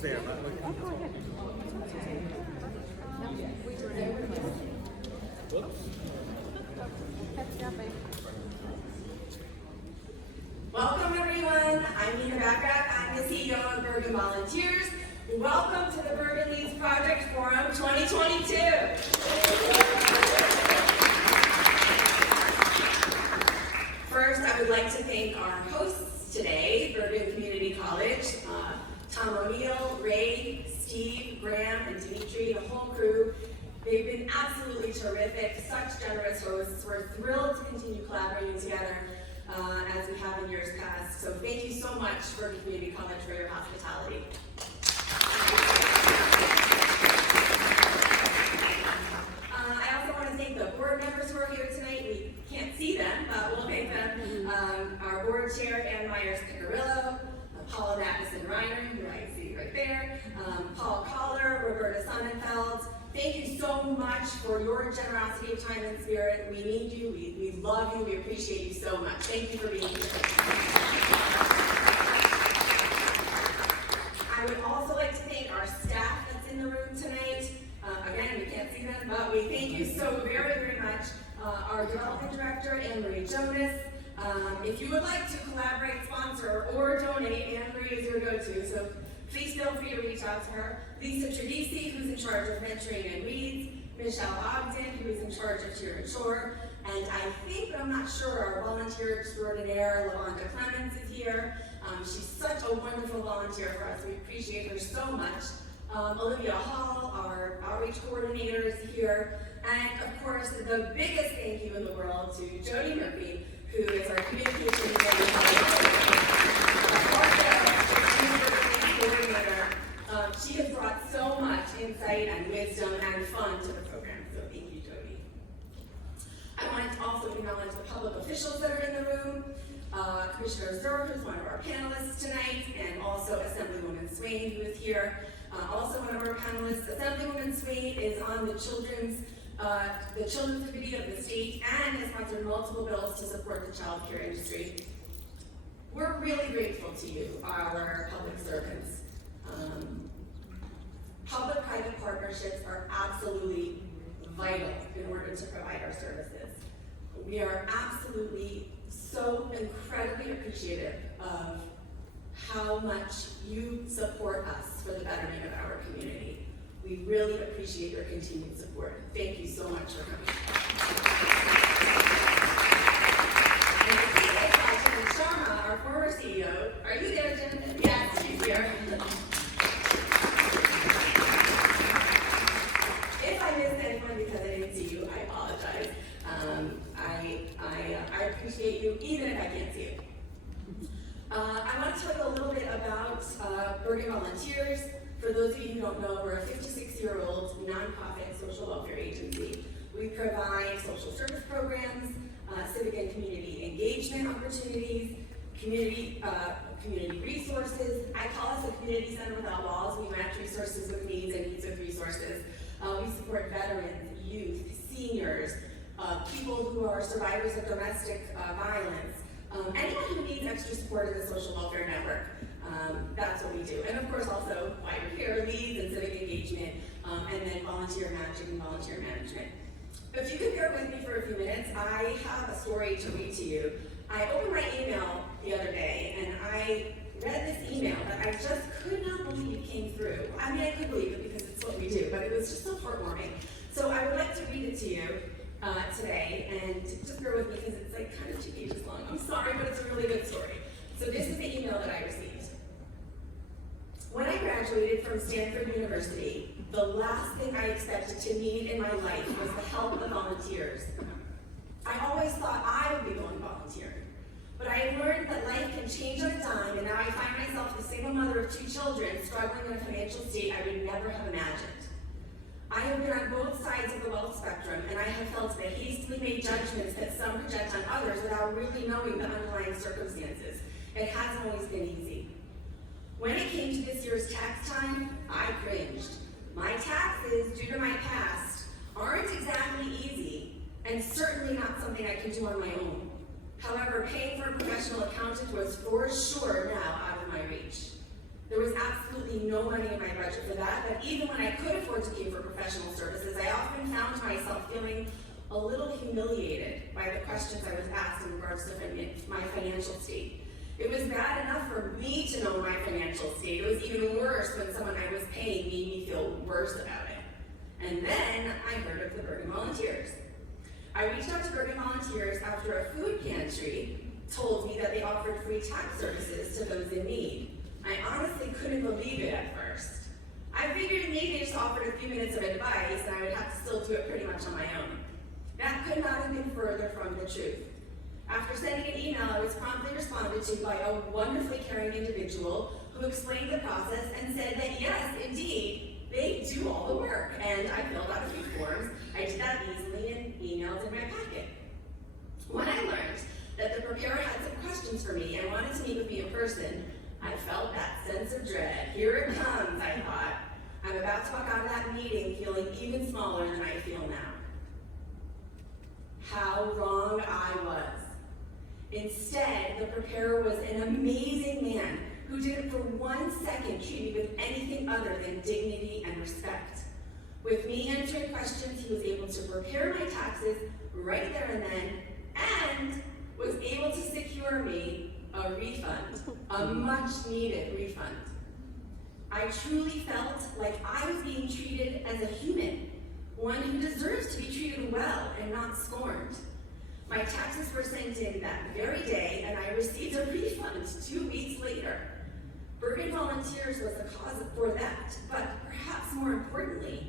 He's there. Welcome everyone, I'm Nina Backrack, I'm the CEO of Bergen Volunteers. Welcome to the Bergen LEADS Project Forum 2022. First, I would like to thank our hosts today, Bergen Community College, Tom O'Neill, Ray, Steve, Graham, and Dimitri, the whole crew. They've been absolutely terrific, such generous hosts. We're thrilled to continue collaborating together as we have in years past. So thank you so much, Bergen Community College, for your hospitality. I also want to thank the board members who are here tonight. We can't see them, but we'll thank them. Our board chair, Ann Myers-Picarillo, Paula Madison-Reiner, who I see right there, Paul Collar, Roberta Sonnenfeld. Thank you so much for your generosity of time and spirit. We need you, we love you, we appreciate you so much. Thank you for being here. I would also like to thank our staff that's in the room tonight. Again, we can't see them, but we thank you so very, very much. Our development director, Anne-Marie Jonas. If you would like to collaborate, sponsor, or donate, Anne-Marie is your go-to, so please feel free to reach out to her. Lisa Tradici, who's in charge of mentoring and leads, Michelle Ogden, who is in charge of Cheer and Shore, and I think, but I'm not sure, our volunteer extraordinaire, Lavonda Clemens, is here. She's such a wonderful volunteer for us. We appreciate her so much. Olivia Hall, our outreach coordinator, is here. And of course, the biggest thank you in the world to Jody Murphy, who is our communications coordinator. She has brought so much insight and wisdom and fun to the program, so thank you, Jody. I want to also acknowledge the public officials that are in the room, Commissioner Zur, who's one of our panelists tonight, and also Assemblywoman Swain, who is here. Also one of our panelists, Assemblywoman Swain, is on the Children's Committee of the state and has sponsored multiple bills to support the child care industry. We're really grateful to you, our public servants. Public-private partnerships are absolutely vital in order to provide our services. We are absolutely so incredibly appreciative of how much you support us for the betterment of our community. We really appreciate your continued support. Thank you so much for coming. And Sharma, our former CEO, are you there, Jen? Yes, she's here. If I missed anyone because I didn't see you, I apologize. I appreciate you, even if I can't see you. I want to tell you a little bit about Bergen Volunteers. For those of you who don't know, we're a 56-year-old nonprofit social welfare agency. We provide social service programs, civic and community engagement opportunities, community resources. I call us a community center without walls. We match resources with needs and needs with resources. We support veterans, youth, seniors, people who are survivors of domestic violence, anyone who needs extra support in the social welfare network. That's what we do. And of course also, while you're here, leads and civic engagement, and then volunteer matching and volunteer management. If you could bear with me for a few minutes, I have a story to read to you. I opened my email the other day and I read this email that I just could not believe came through. I mean, I could believe it because it's what we do, but it was just so heartwarming. So I would like to read it to you today, and just bear with me because it's like kind of 2 pages long. I'm sorry, but it's a really good story. So this is the email that I received. When I graduated from Stanford University, the last thing I expected to need in my life was the help of volunteers. I always thought I would be the one volunteering. But I had learned that life can change on a dime, and now I find myself the single mother of 2 children struggling in a financial state I would never have imagined. I have been on both sides of the wealth spectrum, and I have felt the hastily made judgments that some project on others without really knowing the underlying circumstances. It hasn't always been easy. When it came to this year's tax time, I cringed. My taxes, due to my past, aren't exactly easy, and certainly not something I can do on my own. However, paying for a professional accountant was for sure now out of my reach. There was absolutely no money in my budget for that, but even when I could afford to pay for professional services, I often found myself feeling a little humiliated by the questions I was asked in regards to my financial state. It was bad enough for me to know my financial state. It was even worse when someone I was paying made me feel worse about it. And then I heard of the Bergen Volunteers. I reached out to Bergen Volunteers after a food pantry told me that they offered free tax services to those in need. I honestly couldn't believe it at first. I figured maybe they just offered a few minutes of advice and I would have to still do it pretty much on my own. That could not have been further from the truth. After sending an email, I was promptly responded to by a wonderfully caring individual who explained the process and said that yes, indeed, they do all the work. And I filled out a few forms. I did that easily and emailed in my packet. When I learned that the preparer had some questions for me and wanted to meet with me in person, I felt that sense of dread. Here it comes, I thought. I'm about to walk out of that meeting feeling even smaller than I feel now. How wrong I was. Instead, the preparer was an amazing man who didn't for 1 second treat me with anything other than dignity and respect. With me answering questions, he was able to prepare my taxes right there and then, and was able to secure me a refund, a much-needed refund. I truly felt like I was being treated as a human, one who deserves to be treated well and not scorned. My taxes were sent in that very day, and I received a refund 2 weeks later. Bergen Volunteers was the cause for that, but perhaps more importantly,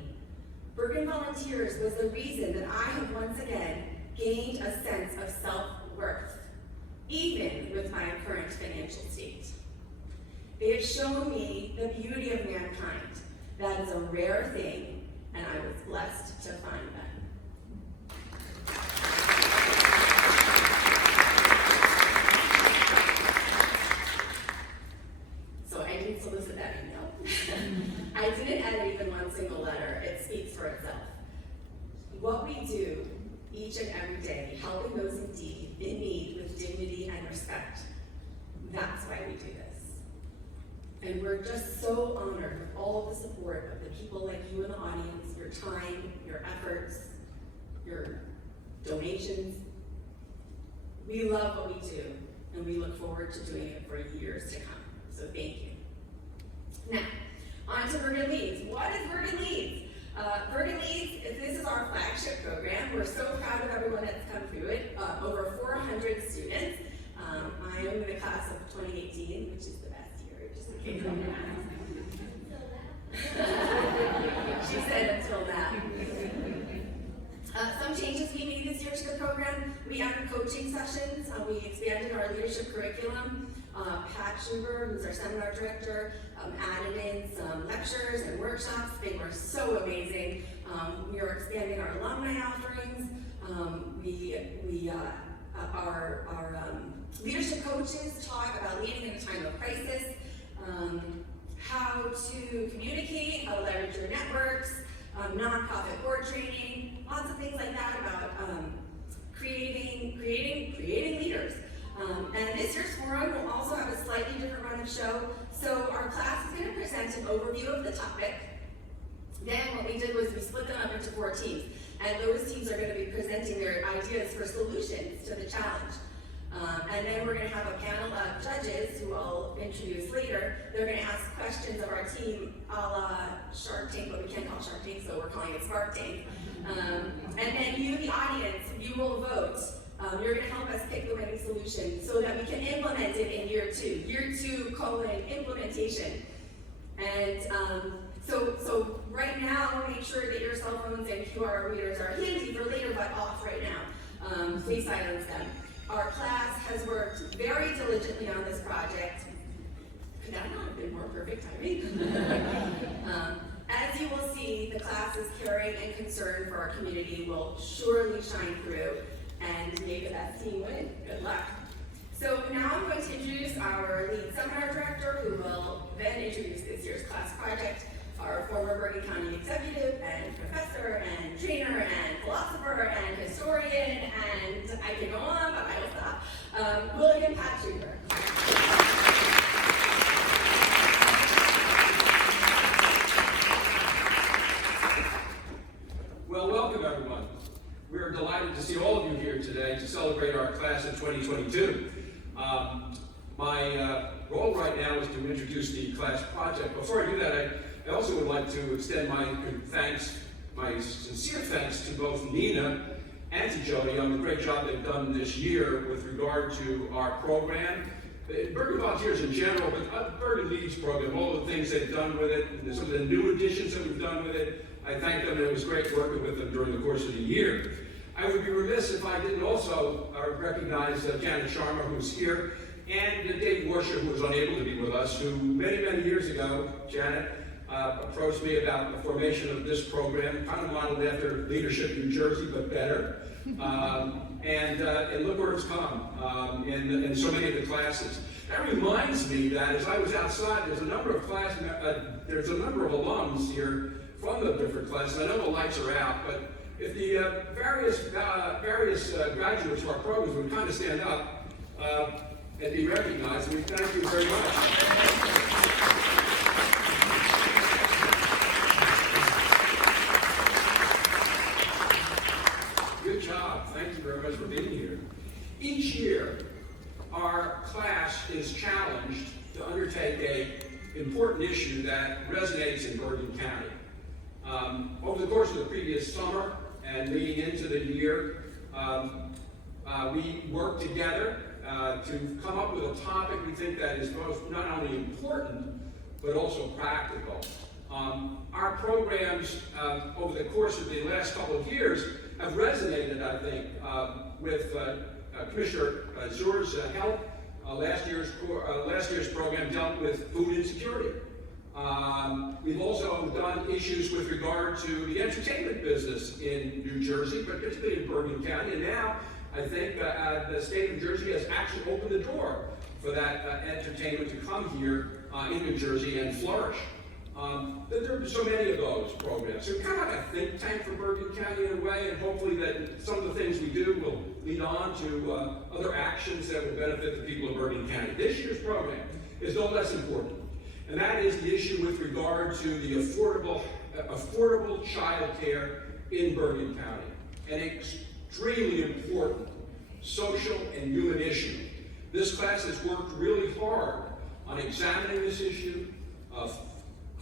Bergen Volunteers was the reason that I have once again gained a sense of self-worth, even with my current financial state. They have shown me the beauty of mankind. That is a rare thing, and I was blessed to find them. So I didn't solicit that email. I didn't edit even one single letter. It speaks for itself. What we do each and every day, helping those in need with dignity and respect, that's why we do this. And we're just so honored with all of the support of the people like you in the audience, your time, your efforts, your donations. We love what we do, and we look forward to doing it for years to come. So thank you. Now, on to Bergen LEADS. What is Bergen LEADS? Bergen LEADS, this is our flagship program. We're so proud of everyone that's come through it. Over 400 students. I am in the class of 2018, which is the best year, just in case anyone asks. She said until now. Some changes we made this year to the program. We added coaching sessions. We expanded our leadership curriculum. Pat Schuber, who's our seminar director, added in some lectures and workshops. They were so amazing. We are expanding our alumni offerings. Our leadership coaches talk about leading in a time of crisis, how to communicate, how to leverage your networks, nonprofit board training, lots of things like that about creating leaders. And this year's forum will also have a slightly different run of show. So our class is going to present an overview of the topic. Then what we did was we split them up into 4 teams. And those teams are going to be presenting their ideas for solutions to the challenge. And then we're going to have a panel of judges who I'll introduce later. They're going to ask questions of our team a la Shark Tank, but we can't call it Shark Tank, so we're calling it Spark Tank. And then you, the audience, you will vote. You're going to help us pick the winning solution so that we can implement it in year 2. Year 2, implementation. And so right now, make sure that your cell phones and QR readers are handy for later, but off right now. Please silence them. Our class has worked very diligently on this project. Could that not have been more perfect timing? As you will see, the class's caring and concern for our community will surely shine through, and may the best team win. Good luck. So now I'm going to introduce our lead seminar director, who will then introduce this year's class project, our former Bergen County executive and professor and trainer and philosopher and historian, and I can go on, but I will stop. William Pat Schuber. delighted to see all of you here today to celebrate our class of 2022. My role right now is to introduce the class project. Before I do that, I also would like to extend my sincere thanks to both Nina and to Jody on the great job they've done this year with regard to our program. Bergen Volunteers in general, but Bergen LEADS program, all the things they've done with it, and some of the new additions that we've done with it, I thank them, and it was great working with them during the course of the year. I would be remiss if I didn't also recognize Janet Sharma, who's here, and Dave Warsha, who was unable to be with us, who many years ago, Janet, approached me about the formation of this program, kind of modeled after Leadership New Jersey, but better. And look where it's come in so many of the classes. That reminds me that as I was outside, there's a number of alums here from the different classes. I know the lights are out, but if the various graduates of our programs would kind of stand up and be recognized, we thank you very much. Thank you very much for being here. Each year, our class is challenged to undertake an important issue that resonates in Bergen County. Over the course of the previous summer and leading into the year, we worked together to come up with a topic we think that is both not only important, but also practical. Our programs over the course of the last couple of years have resonated, I think, with Commissioner Zur's help. Last year's program dealt with food insecurity. We've also done issues with regard to the entertainment business in New Jersey, but particularly in Bergen County. And now, I think the state of New Jersey has actually opened the door for that entertainment to come here in New Jersey and flourish. There are so many of those programs. So kind of like a think tank for Bergen County in a way, and hopefully that some of the things we do will lead on to other actions that will benefit the people of Bergen County. This year's program is no less important, and that is the issue with regard to the affordable child care in Bergen County, an extremely important social and human issue. This class has worked really hard on examining this issue,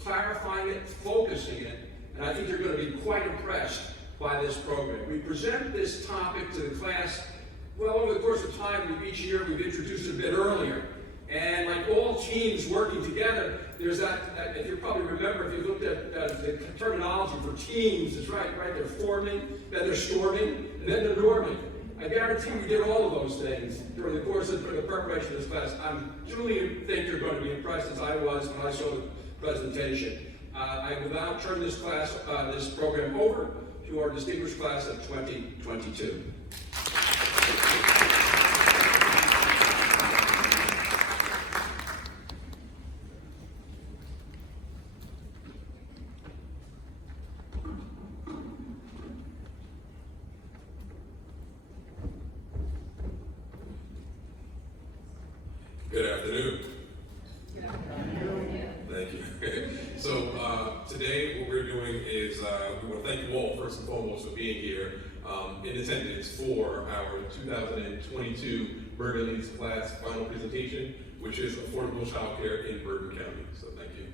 clarifying it, focusing it, and I think you're going to be quite impressed by this program. We present this topic to the class, well, over the course of time, each year we've introduced it a bit earlier. And like all teams working together, there's that if you probably remember, if you looked at the terminology for teams, it's right, they're forming, then they're storming, and then they're norming. I guarantee we did all of those things during the course of the preparation of this class. I truly think you're going to be impressed as I was when I saw the presentation. I will now turn this program over to our distinguished class of 2022. Good afternoon. Thank you. So today what we're doing is we want to thank you all first and foremost for being here in attendance for our 2022 Bergen LEADS class final presentation, which is affordable child care in Bergen County. So thank you.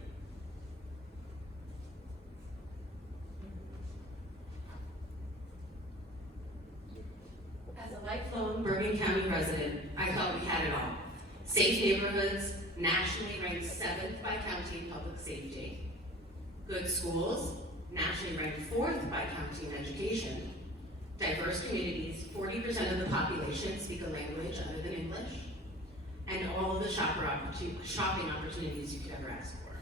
As a lifelong Bergen County resident, I thought we had it all. Safe neighborhoods, nationally ranked 7th by county in public safety. Good schools, nationally ranked 4th by county in education. Diverse communities, 40% of the population speak a language other than English. And all of the shopping opportunities you could ever ask for.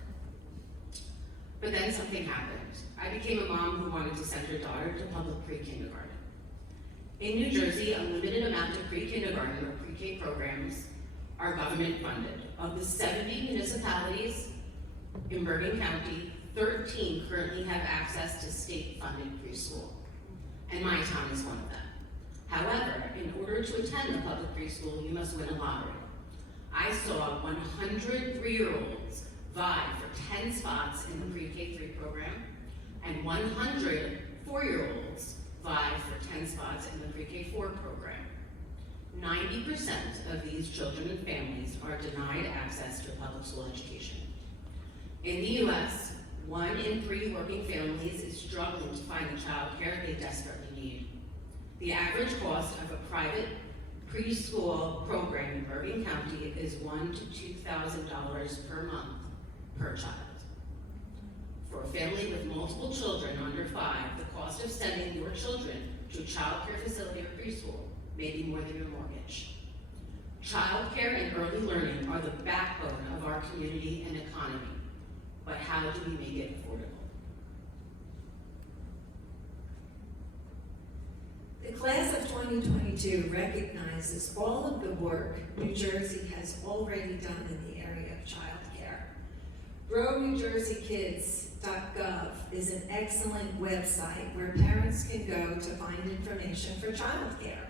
But then something happened. I became a mom who wanted to send her daughter to public pre-kindergarten. In New Jersey, a limited amount of pre-kindergarten or pre-K programs are government funded. Of the 70 municipalities in Bergen County, 13 currently have access to state-funded preschool, and my town is one of them. However, in order to attend the public preschool, you must win a lottery. I saw 100 3-year-olds vie for 10 spots in the pre-K3 program, and 100 4-year-olds vie for 10 spots in the pre-K-4 program. 90% of these children and families are denied access to public school education. In the U.S., 1 in 3 working families is struggling to find the child care they desperately need. The average cost of a private preschool program in Bergen County is $1,000 to $2,000 per month per child. For a family with multiple children under 5, the cost of sending your children to a child care facility or preschool may be more than your mortgage. Child care and early learning are the backbone of our community and economy. But how do we make it affordable? The class of 2022 recognizes all of the work New Jersey has already done in the area of child care. GrowNewJerseyKids.gov is an excellent website where parents can go to find information for child care.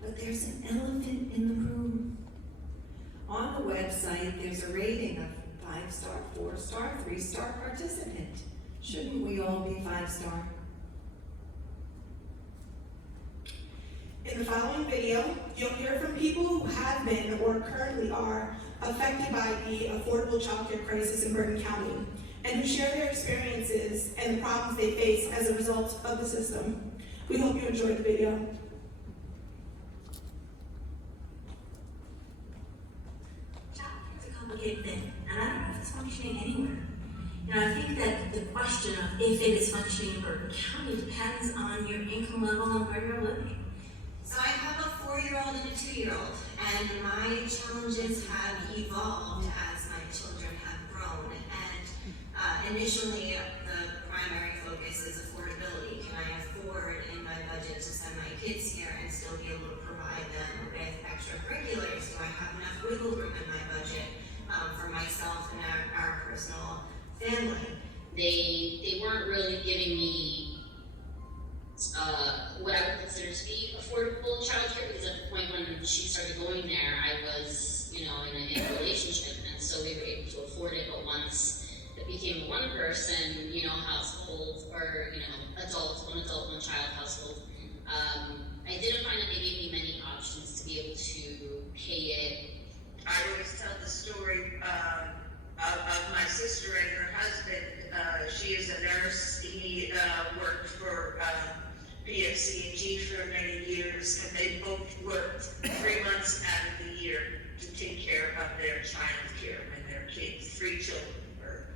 But there's an elephant in the room. On the website, there's a rating of 5-star, 4-star, 3-star participant. Shouldn't we all be 5-star? In the following video, you'll hear from people who have been or currently are affected by the affordable child care crisis in Bergen County, and who share their experiences and the problems they face as a result of the system. We hope you enjoyed the video. Complicated thing, and I don't know if it's functioning anywhere. You know, I think that the question of if it is functioning in Bergen County depends on your income level and where you're living. So I have a 4-year-old and a 2-year-old, and my challenges have evolved as my children have grown. And initially, the primary focus is affordability. Can I afford in my budget to send my kids here and still be able to provide them with extracurriculars? Do I have enough wiggle room in my budget for myself and our personal family? They weren't really giving me what I would consider to be affordable childcare, because at the point when she started going there, I was, in a relationship, and so we were able to afford it. But once it became a one-person, household, or one adult, one child household, I didn't find that they gave me many options to be able to pay it. I always tell the story of my sister and her husband. She is a nurse. He worked for PFC&G for many years, and they both worked 3 months out of the year to take care of their child care when their kids, 3 children, were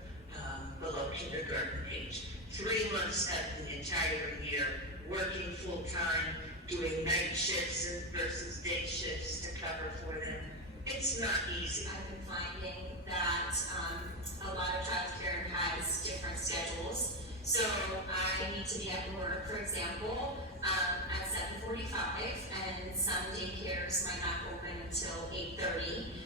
below kindergarten age. 3 months out of the entire year, working full-time, doing night shifts versus day shifts to cover for them. It's not easy. I've been finding that a lot of childcare has different schedules. So I need to be at work, for example, at 7:45, and some daycares might not open until 8:30.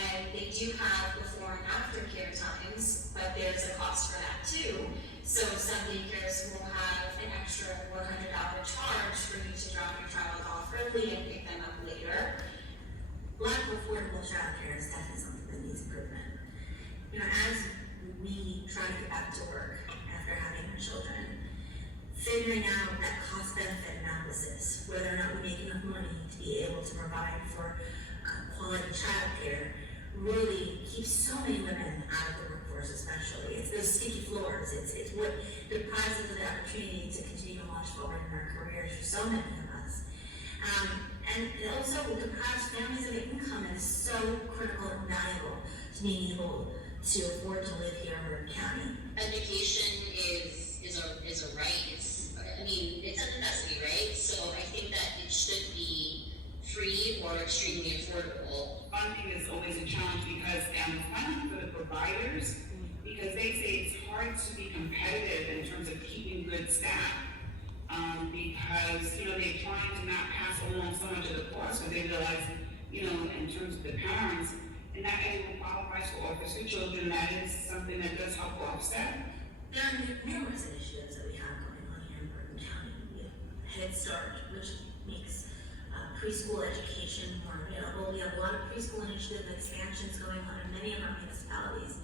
And they do have before and after care times, but there's a cost for that too. So some daycares will have an extra $400 charge for you to drop your child off early and pick them up later. Lack of affordable childcare is definitely something that needs improvement. As we try to get back to work after having our children, figuring out that cost-benefit analysis, whether or not we make enough money to be able to provide for quality childcare, really keeps so many women out of the workforce, especially. It's those sticky floors. It's what deprives us of the opportunity to continue to launch forward in our careers for so many of us. And it also deprives families of income, and is so critical and valuable to being able to afford to live here in Bergen County. Education is a right. It's a necessity, right? So I think that it should be free or extremely affordable. Funding is always a challenge because funding for the providers, because they say it's hard to be competitive in terms of keeping good staff. Because they're trying to not pass along so much of the cost, but they realize, in terms of the parents, and not everyone qualifies for Office for Children. That is something that does help offset. There are numerous initiatives that we have going on here in Bergen County. We have Head Start, which makes preschool education more available. We have a lot of preschool initiative expansions going on in many of our municipalities.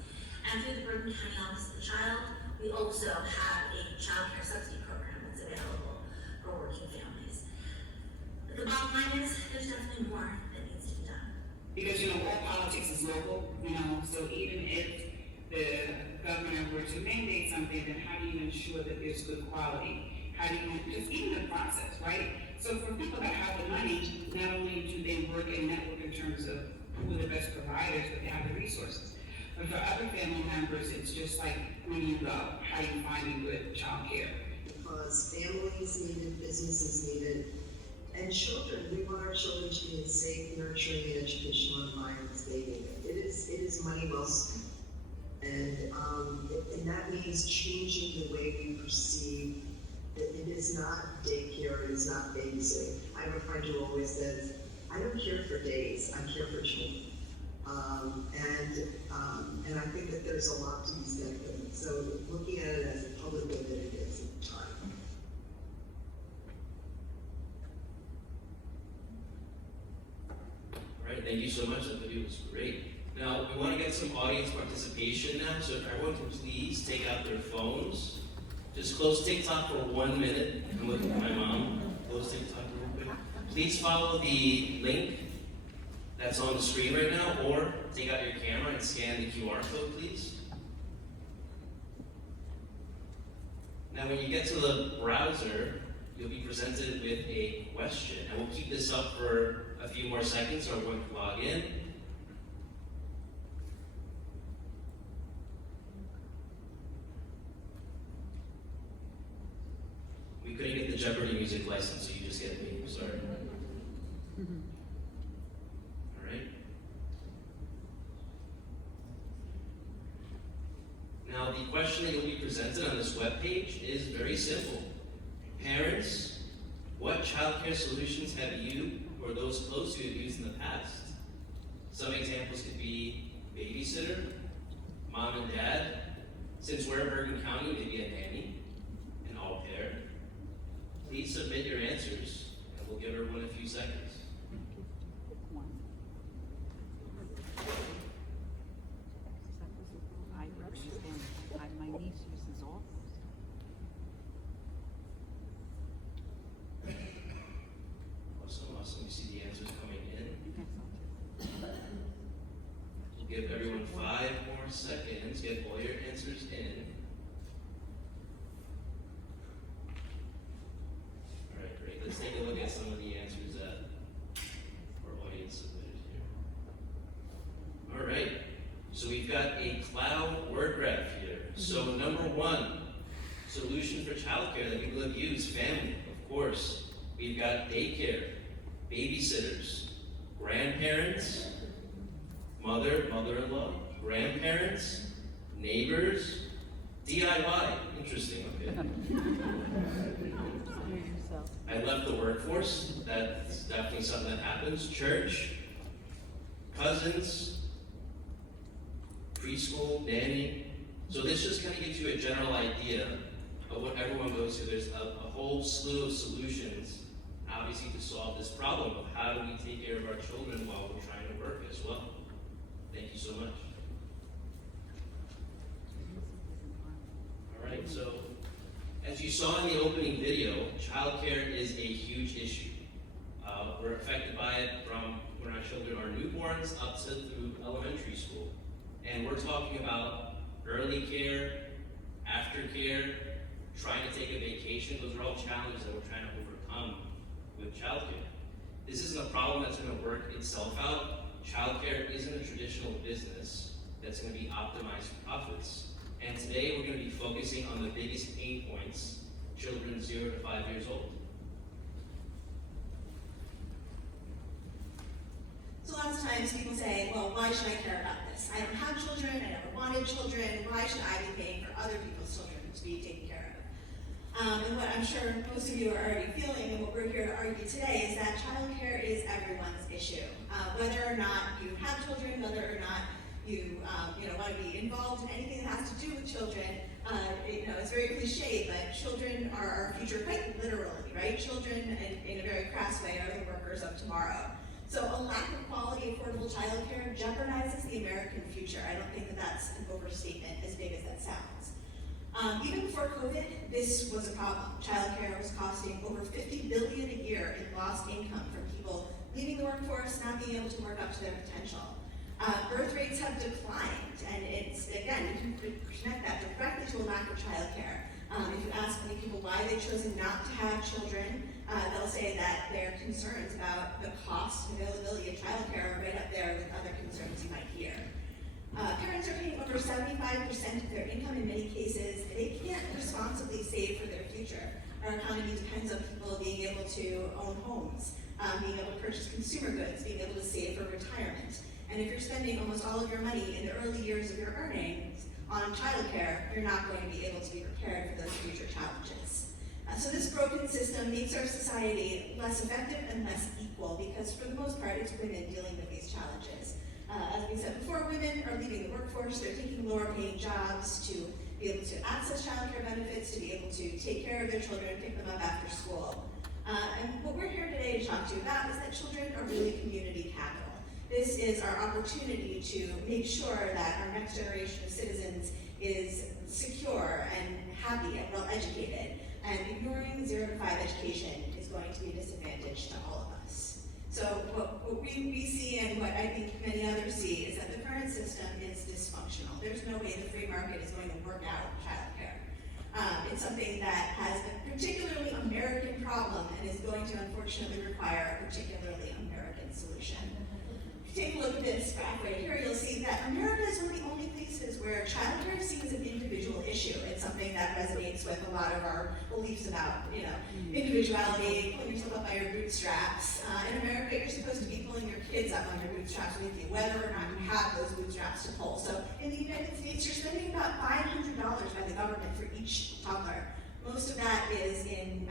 And through the Bergen County Office of the Child, we also have a child care subsidy program that's available for working families. But the bottom line is, there's definitely more that needs to be done. Because, all politics is local, so even if the governor were to mandate something, then how do you ensure that there's good quality? How do you, just even the process, right? So for people that have the money, not only do they work and network in terms of who are the best providers, but they have the resources. But for other family members, it's just like, where do you go? How do you find good child care? Because families need it, businesses need it, and children, we want our children to be in safe, nurturing, and educational environments they need it. It is money well spent. And that means changing the way we perceive that it is not daycare, it is not babysitting. I have a friend who always says, I don't care for days, I care for children. And I think that there's a lot to be said for it. So looking at it as a public good that it is at the time. All right, thank you so much. That video was great. Now, we want to get some audience participation now, so if everyone can please take out their phones. Just close TikTok for 1 minute. I'm looking at my mom. Close TikTok real quick. Please follow the link that's on the screen right now, or take out your camera and scan the QR code, please. Now, when you get to the browser, you'll be presented with a question, and we'll keep this up for a few more seconds so everyone can log in. We couldn't get the Jeopardy music license, so you just get me. Sorry. All right. Now, the question that you'll be presented on this webpage is very simple. Parents, what childcare solutions have you or those close to you used in the past? Some examples could be babysitter, mom and dad. Since we're in Bergen County, maybe a nanny, an au pair. Please submit your answers, and we'll give everyone a few seconds. My niece uses all. Awesome. We see the answers coming in. We'll give everyone 5 more seconds. Get all your answers in. All right, great. Let's take a look at some of the answers that our audience submitted here. All right. So we've got a cloud word graph here. So number 1, solution for childcare that people have used, family, of course. We've got daycare, babysitters, grandparents, mother-in-law, grandparents, neighbors, DIY. Interesting, okay. I left the workforce. That's definitely something that happens. Church, cousins, preschool, nanny. So this just kind of gives you a general idea of what everyone goes through. There's a whole slew of solutions, obviously, to solve this problem of how do we take care of our children while we're trying to work as well. Thank you so much. All right, so as you saw in the opening video, childcare is a huge issue. We're affected by it from when our children are newborns up to through elementary school. And we're talking about early care, aftercare, trying to take a vacation. Those are all challenges that we're trying to overcome with childcare. This isn't a problem that's going to work itself out. Childcare isn't a traditional business that's going to be optimized for profits. And today we're going to be focusing on the biggest pain points, children 0 to 5 years old. So lots of times people say, well, why should I care about this? I don't have children, I never wanted children, why should I be paying for other people's children to be taken care of? And what I'm sure most of you are already feeling, and what we're here to argue today, is that childcare is everyone's issue. Whether or not you have children, whether or not you want to be involved in anything that has to do with children, it's very cliche, but children are our future, quite literally, right? Children, in a very crass way, are the workers of tomorrow. So a lack of quality, affordable childcare jeopardizes the American future. I don't think that that's an overstatement, as big as that sounds. Even before COVID, this was a problem. Childcare was costing over $50 billion a year in lost income from people leaving the workforce, not being able to work up to their potential. Birth rates have declined, and it's, again, you can connect that directly to a lack of childcare. If you ask many people why they've chosen not to have children, they'll say that their concerns about the cost and availability of childcare are right up there with other concerns you might hear. Parents are paying over 75% of their income in many cases. They can't responsibly save for their future. Our economy depends on people being able to own homes, being able to purchase consumer goods, being able to save for retirement. And if you're spending almost all of your money in the early years of your earnings on childcare, you're not going to be able to be prepared for those future challenges. So this broken system makes our society less effective and less equal because for the most part, it's women dealing with these challenges. As we said before, women are leaving the workforce, they're taking lower paying jobs to be able to access childcare benefits, to be able to take care of their children, pick them up after school. And what we're here today to talk to you about is that children are really community capital. This is our opportunity to make sure that our next generation of citizens is secure and happy and well educated. And ignoring 0 to 5 education is going to be a disadvantage to all of us. So what we see and what I think many others see is that the current system is dysfunctional. There's no way the free market is going to work out childcare. It's something that has a particularly American problem and is going to unfortunately require a particularly American solution. If you take a look at this graph right here, you'll see that America is one of the only places where childcare is seen as an individual issue. It's something that resonates with a lot of our beliefs about, individuality, pulling yourself up by your bootstraps. In America, you're supposed to be pulling your kids up on your bootstraps with you, whether or not you have those bootstraps to pull. So in the United States, you're spending about $500 by the government for each toddler. Most of that is in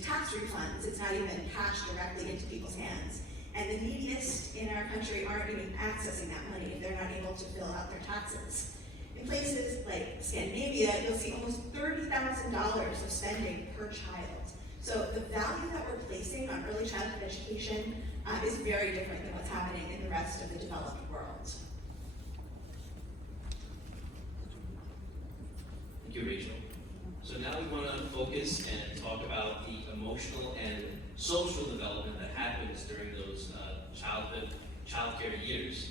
tax refunds. It's not even cash directly into people's hands. And the neediest in our country aren't even accessing that money if they're not able to fill out their taxes. In places like Scandinavia, you'll see almost $30,000 of spending per child. So the value that we're placing on early childhood education is very different than what's happening in the rest of the developed world. Thank you, Rachel. So now we want to focus and talk about the emotional and social development that happens during those childcare years.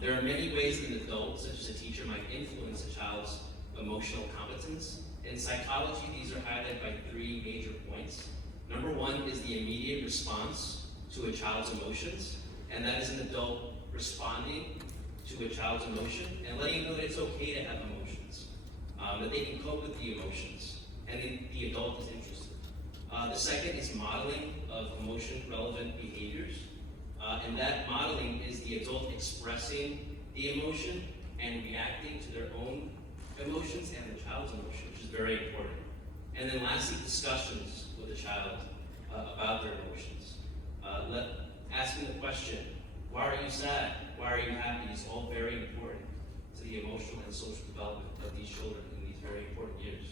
There are many ways an adult, such as a teacher, might influence a child's emotional competence. In psychology, these are highlighted by 3 major points. Number 1 is the immediate response to a child's emotions, and that is an adult responding to a child's emotion and letting them know that it's okay to have emotions, that they can cope with the emotions, and the adult is interested. The second is modeling of emotion-relevant behaviors, and that modeling is the adult expressing the emotion and reacting to their own emotions and the child's emotion, which is very important. And then lastly, discussions with the child about their emotions. Asking the question, why are you sad? Why are you happy? Is all very important to the emotional and social development of these children in these very important years.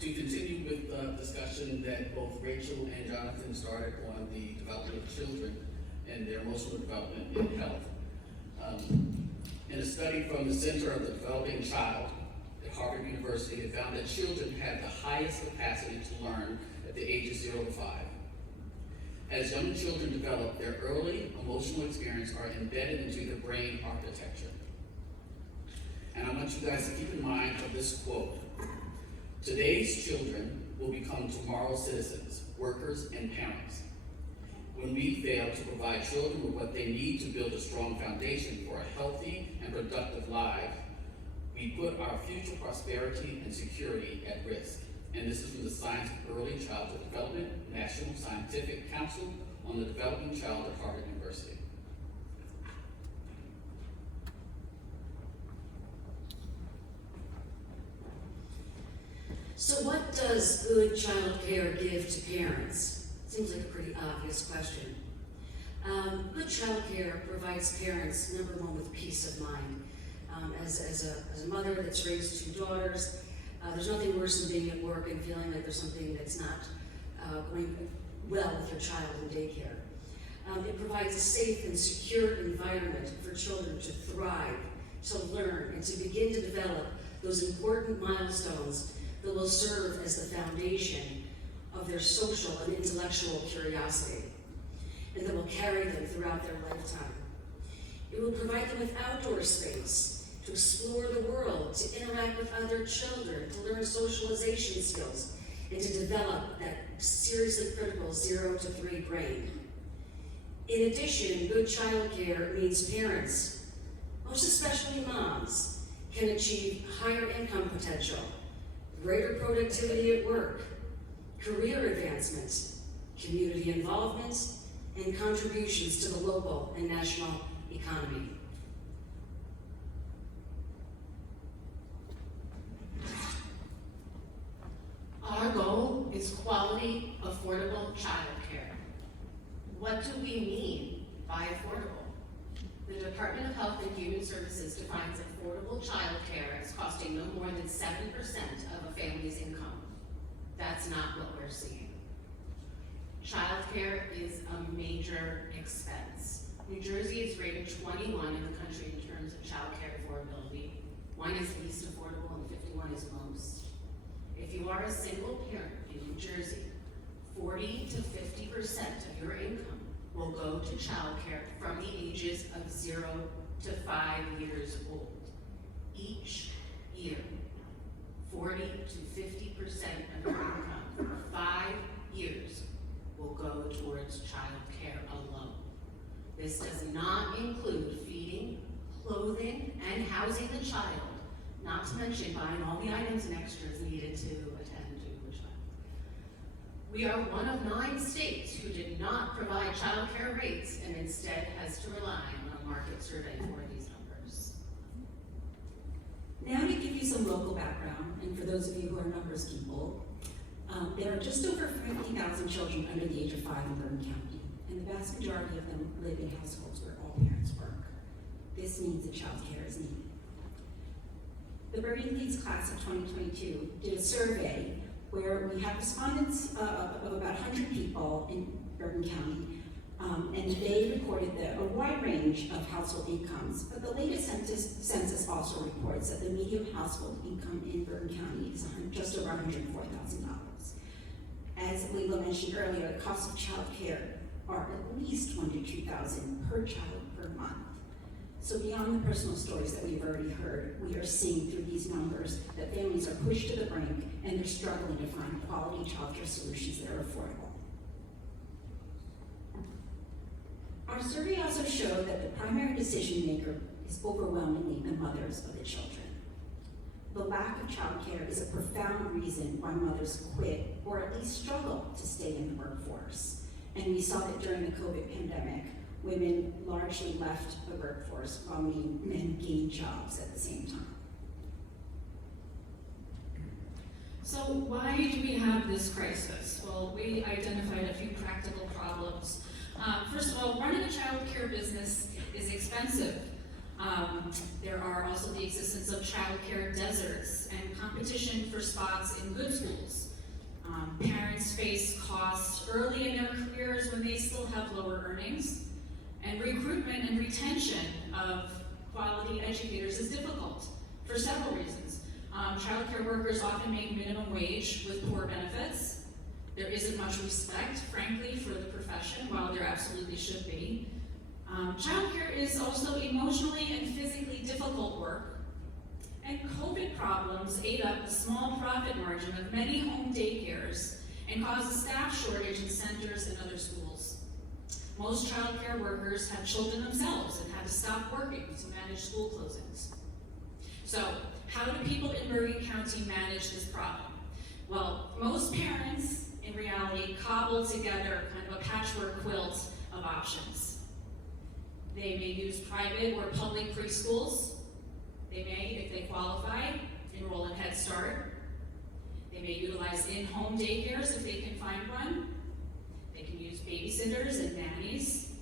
To continue with the discussion that both Rachel and Jonathan started on the development of children and their emotional development and health. In a study from the Center of the Developing Child at Harvard University, it found that children have the highest capacity to learn at the ages 0 to 5. As young children develop, their early emotional experiences are embedded into their brain architecture. And I want you guys to keep in mind of this quote. Today's children will become tomorrow's citizens, workers, and parents. When we fail to provide children with what they need to build a strong foundation for a healthy and productive life, we put our future prosperity and security at risk. And this is from the Science of Early Childhood Development, National Scientific Council on the Developing Child at Harvard University. So what does good child care give to parents? Seems like a pretty obvious question. Good child care provides parents, number 1, with peace of mind. As a mother that's raised 2 daughters, there's nothing worse than being at work and feeling like there's something that's not going well with your child in daycare. It provides a safe and secure environment for children to thrive to learn and to begin to develop those important milestones that will serve as the foundation of their social and intellectual curiosity, and that will carry them throughout their lifetime. It will provide them with outdoor space to explore the world, to interact with other children, to learn socialization skills, and to develop that seriously critical 0 to 3 brain. In addition, good childcare means parents, most especially moms, can achieve higher income potential, greater productivity at work, career advancement, community involvement, and contributions to the local and national economy. Our goal is quality, affordable childcare. What do we mean by affordable? The Department of Health and Human Services defines affordable childcare as costing no more than 7% of a family's income. That's not what we're seeing. Childcare is a major expense. New Jersey is rated 21 in the country in terms of childcare affordability. 1 is least affordable and 51 is most. If you are a single parent in New Jersey, 40 to 50% of your income will go to childcare from the ages of 0 to 5 years old. Each year, 40 to 50% of your income for 5 years will go towards childcare alone. This does not include feeding, clothing, and housing the child, not to mention buying all the items and extras needed to attend to a child. We are one of 9 states who did not provide childcare rates and instead has to rely on a market survey for these numbers. Now to give you some local background, and for those of you who are numbers people, there are just over 50,000 children under the age of 5 in Bergen County, and the vast majority of them live in households where all parents work. This means that child care is needed. The Bergen LEADS class of 2022 did a survey where we have respondents of about 100 people in Bergen County, and they recorded a wide range of household incomes, but the latest census also reports that the median household income in Bergen County is just over $104,000. As Leila mentioned earlier, the costs of child care are at least $1,000 to $2,000 per child per month. So beyond the personal stories that we've already heard, we are seeing through these numbers that families are pushed to the brink and they're struggling to find quality childcare solutions that are affordable. Our survey also showed that the primary decision maker is overwhelmingly the mothers of the children. The lack of childcare is a profound reason why mothers quit or at least struggle to stay in the workforce. And we saw that during the COVID pandemic, women largely left the workforce while men gained jobs at the same time. So why do we have this crisis? Well, we identified a few practical problems. First of all, running a child care business is expensive. There are also the existence of child care deserts and competition for spots in good schools. Parents face costs early in their careers when they still have lower earnings. And recruitment and retention of quality educators is difficult for several reasons. Child care workers often make minimum wage with poor benefits. There isn't much respect, frankly, for the profession, while there absolutely should be. Childcare is also emotionally and physically difficult work. And COVID problems ate up the small profit margin of many home daycares and caused a staff shortage in centers and other schools. Most child care workers have children themselves and had to stop working to manage school closings. So, how do people in Bergen County manage this problem? Well, most parents, in reality, cobble together kind of a patchwork quilt of options. They may use private or public preschools. They may, if they qualify, enroll in Head Start. They may utilize in-home daycares if they can find one. They can use babysitters and nannies.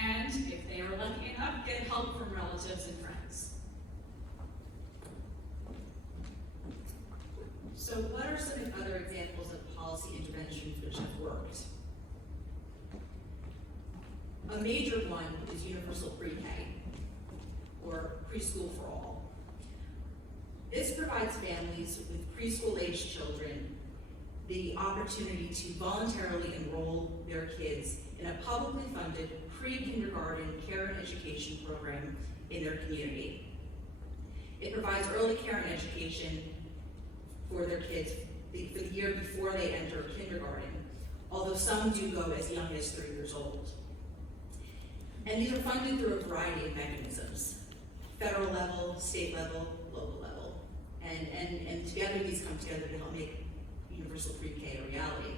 And if they are lucky enough, get help from relatives and friends. So what are some other examples of policy interventions which have worked? A major one is universal pre-K. or preschool for all. This provides families with preschool-aged children the opportunity to voluntarily enroll their kids in a publicly funded pre-kindergarten care and education program in their community. It provides early care and education for their kids for the year before they enter kindergarten, although some do go as young as 3 years old. And these are funded through a variety of mechanisms: federal level, state level, local level. And together these come together to help make universal pre-K a reality.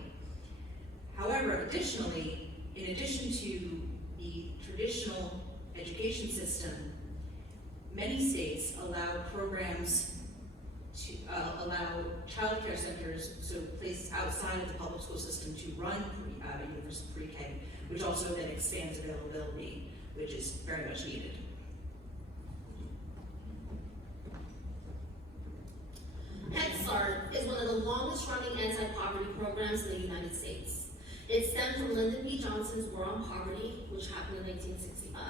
However, additionally, in addition to the traditional education system, many states allow programs to allow child care centers, so places outside of the public school system, to run universal pre-K, which also then expands availability, which is very much needed. Head Start is one of the longest-running anti-poverty programs in the United States. It stemmed from Lyndon B. Johnson's War on Poverty, which happened in 1965.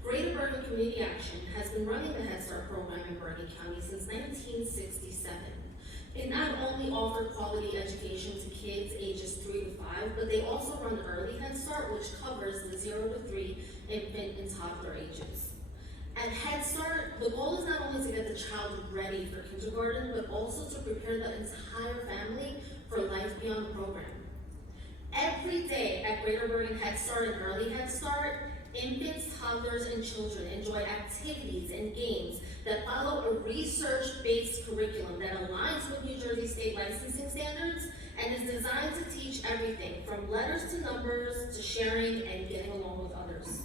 Greater Bergen Community Action has been running the Head Start program in Bergen County since 1967. It not only offered quality education to kids ages 3 to 5, but they also run Early Head Start, which covers the 0 to 3 infant and toddler ages. At Head Start, the goal is not only to get the child ready for kindergarten, but also to prepare the entire family for life beyond the program. Every day at Greater Bergen Head Start and Early Head Start, infants, toddlers, and children enjoy activities and games that follow a research-based curriculum that aligns with New Jersey state licensing standards and is designed to teach everything from letters to numbers to sharing and getting along with others.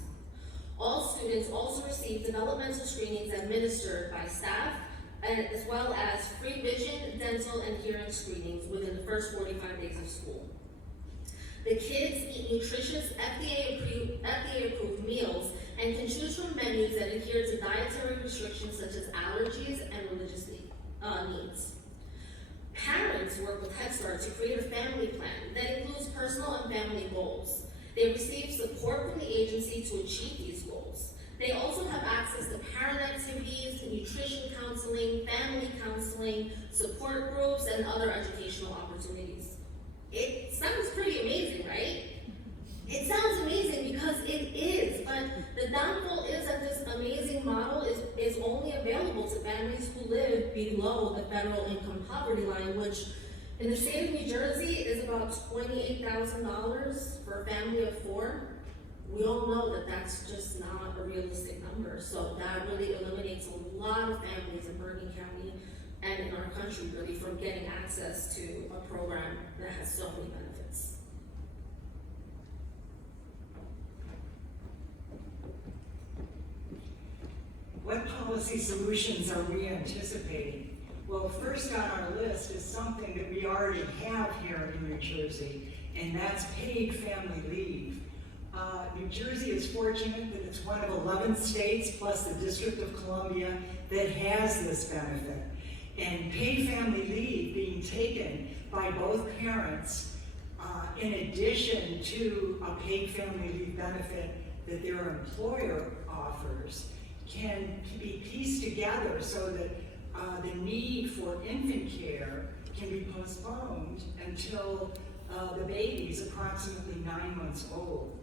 All students also receive developmental screenings administered by staff, and as well as free vision, dental, and hearing screenings within the first 45 days of school. The kids eat nutritious, FDA-approved meals and can choose from menus that adhere to dietary restrictions such as allergies and religious needs. Parents work with Head Start to create a family plan that includes personal and family goals. They receive support from the agency to achieve these goals. They also have access to parent activities, nutrition counseling, family counseling, support groups, and other educational opportunities. It sounds pretty amazing, right? It sounds amazing because it is, but the downfall is that this amazing model is only available to families who live below the federal income poverty line, which in the state of New Jersey is about $28,000 for a family of 4. We all know that that's just not a realistic number, so that really eliminates a lot of families in Bergen County and in our country really from getting access to a program that has so many benefits. What policy solutions are we anticipating? Well, first on our list is something that we already have here in New Jersey, and that's paid family leave. New Jersey is fortunate that it's one of 11 states plus the District of Columbia that has this benefit. And paid family leave being taken by both parents in addition to a paid family leave benefit that their employer offers can be pieced together so that the need for infant care can be postponed until the baby is approximately 9 months old.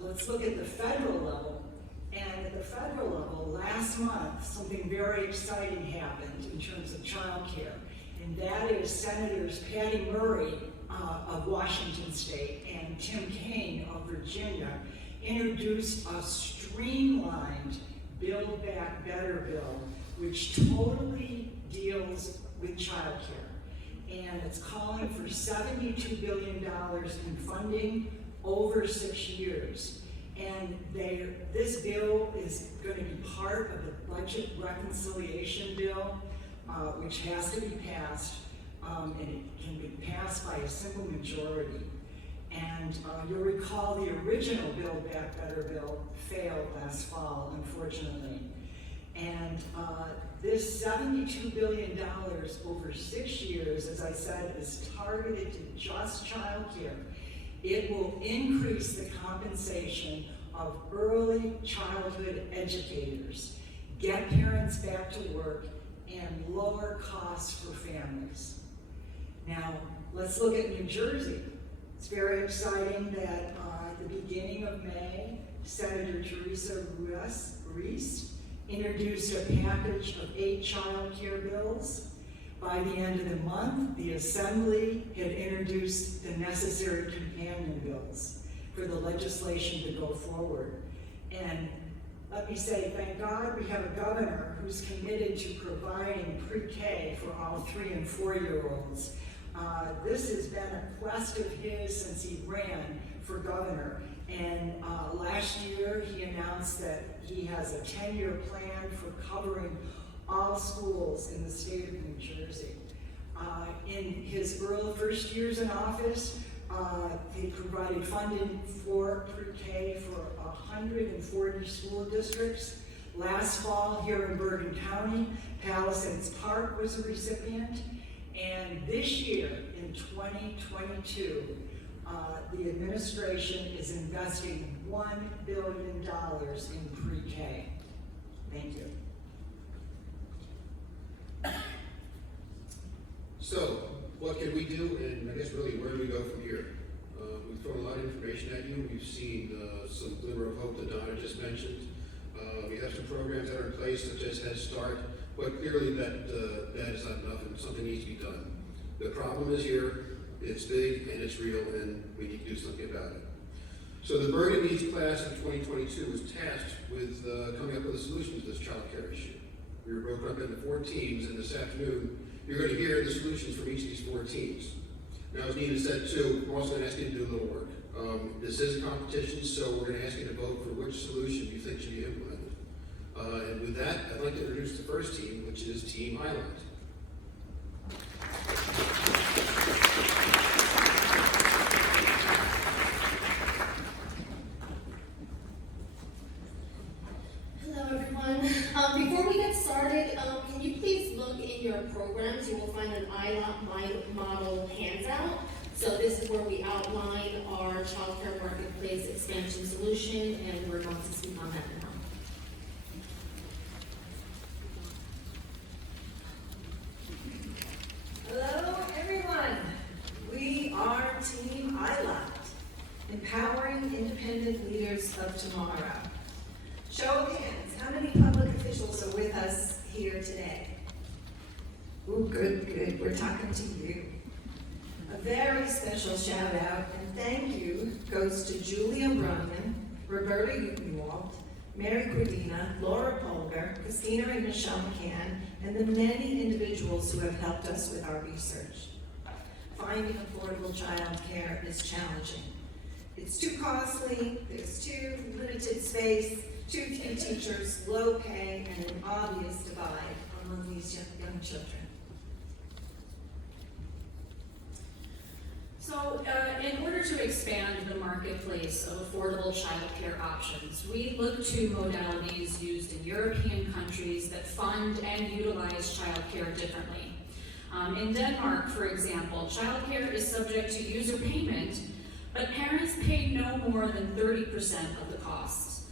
Let's look at the federal level. And at the federal level, last month, something very exciting happened in terms of child care. And that is Senators Patty Murray of Washington State and Tim Kaine of Virginia introduced a streamlined Build Back Better bill, which totally deals with child care. And it's calling for $72 billion in funding over 6 years. And this bill is going to be part of the budget reconciliation bill, which has to be passed, and it can be passed by a simple majority. And you'll recall the original Build Back Better bill failed last fall, unfortunately. And this $72 billion over 6 years, as I said, is targeted to just child care. It will increase the compensation of early childhood educators, get parents back to work, and lower costs for families. Now, let's look at New Jersey. It's very exciting that at the beginning of May, Senator Teresa Reese introduced a package of 8 child care bills. By the end of the month, the Assembly had introduced the necessary companion bills for the legislation to go forward. And let me say, thank God we have a governor who's committed to providing pre-K for all 3- and 4-year-olds. This has been a quest of his since he ran for governor. And last year, he announced that he has a 10-year plan for covering all schools in the state of New Jersey. In his early first years in office, he provided funding for pre-K for 140 school districts. Last fall, here in Bergen County, Palisades Park was a recipient. And this year, in 2022, the administration is investing $1 billion in pre-K. Thank you. So, what can we do, and I guess really, where do we go from here? We've thrown a lot of information at you. We've seen some glimmer of hope that Donna just mentioned. We have some programs that are in place, such as Head Start, but clearly that is not enough, and something needs to be done. The problem is here, it's big, and it's real, and we need to do something about it. So the Bergen LEADS class of 2022 was tasked with coming up with a solution to this child care issue. We were broken up into 4 teams, and this afternoon, you're going to hear the solutions from each of these 4 teams. Now, as Nina said too, we're also going to ask you to do a little work. This is a competition, so we're going to ask you to vote for which solution you think should be implemented. And with that, I'd like to introduce the first team, which is Team Highland. Hello, everyone. Before we get started, can you please look in your programs? You will find an ILOP model handout. So this is where we outline our child care marketplace expansion solution, and we're going to speak on that now. Hello, everyone. We are Team ILOT, empowering independent leaders of tomorrow. Show of hands, how many public officials are with us here today? Ooh, good, we're talking to you. A very special shout out and thank you goes to Julia Brunman, Roberta Utenwald, Mary Cordina, Laura Polgar, Christina and Michelle McCann, and the many individuals who have helped us with our research. Finding affordable child care is challenging. It's too costly, there's too limited space, too few teachers, low pay, and an obvious divide among these young children. So, in order to expand the marketplace of affordable child care options, we look to modalities used in European countries that fund and utilize child care differently. In Denmark, for example, child care is subject to user payment, but parents pay no more than 30% of the costs.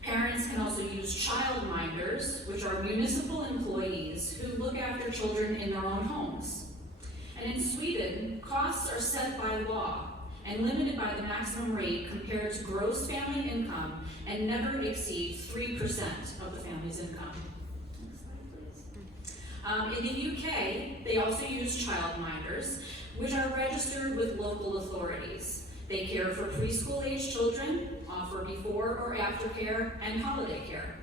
Parents can also use childminders, which are municipal employees who look after children in their own homes. And in Sweden, costs are set by law and limited by the maximum rate compared to gross family income and never exceed 3% of the family's income. In the UK, they also use childminders, which are registered with local authorities. They care for preschool-age children, offer before or after care, and holiday care.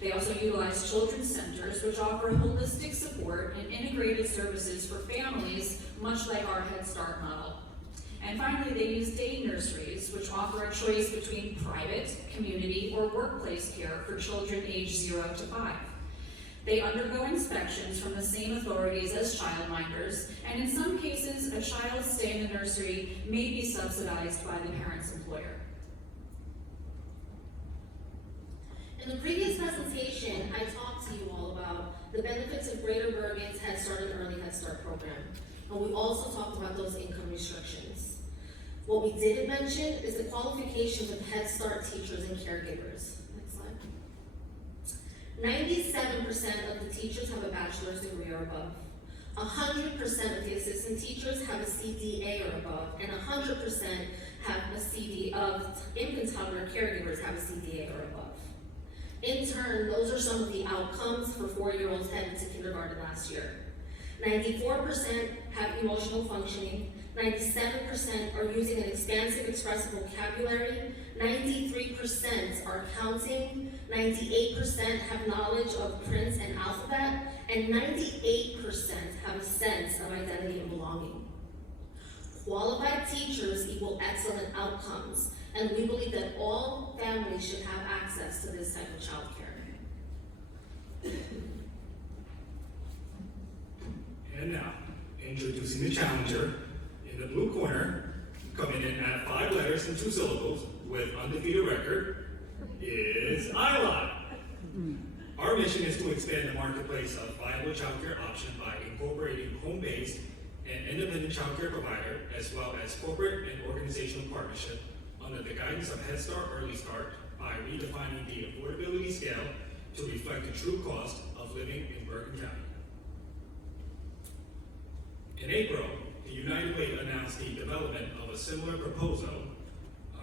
They also utilize children's centers, which offer holistic support and integrated services for families, much like our Head Start model. And finally, they use day nurseries, which offer a choice between private, community, or workplace care for children aged 0 to 5. They undergo inspections from the same authorities as childminders, and in some cases, a child's stay in the nursery may be subsidized by the parent's employer. In the previous presentation, I talked to you all about the benefits of Greater Bergen's Head Start and Early Head Start program, and we also talked about those income restrictions. What we didn't mention is the qualifications of Head Start teachers and caregivers. Next slide. 97% of the teachers have a bachelor's degree or above. 100% of the assistant teachers have a CDA or above, and 100% have a CD of infant toddler caregivers have a CDA or above. In turn, those are some of the outcomes for 4-year-olds headed to kindergarten last year. 94% have emotional functioning, 97% are using an expansive expressive vocabulary, 93% are counting, 98% have knowledge of prints and alphabet, and 98% have a sense of identity and belonging. Qualified teachers equal excellent outcomes, and we believe that all families should have access to this type of childcare. And now, introducing the challenger, in the blue corner, coming in at 5 letters and 2 syllables with undefeated record, is ILOT. Our mission is to expand the marketplace of viable childcare options by incorporating home-based and independent childcare provider, as well as corporate and organizational partnership under the guidance of Head Start Early Start by redefining the affordability scale to reflect the true cost of living in Bergen County. In April, the United Way announced the development of a similar proposal.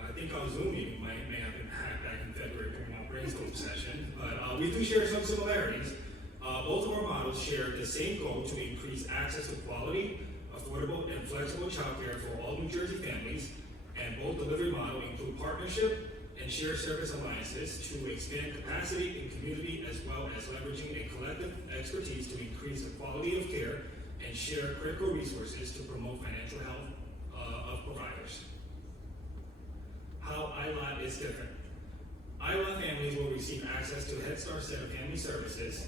I think our Zoom meeting may have been hacked back in February during our brainstorm session, but we do share some similarities. Both of our models share the same goal to increase access to quality, affordable, and flexible childcare for all New Jersey families, and both delivery models include partnership and shared service alliances to expand capacity in community, as well as leveraging a collective expertise to increase the quality of care and share critical resources to promote financial health of providers. How ILOT is different. ILOT families will receive access to Head Start Center Family Services,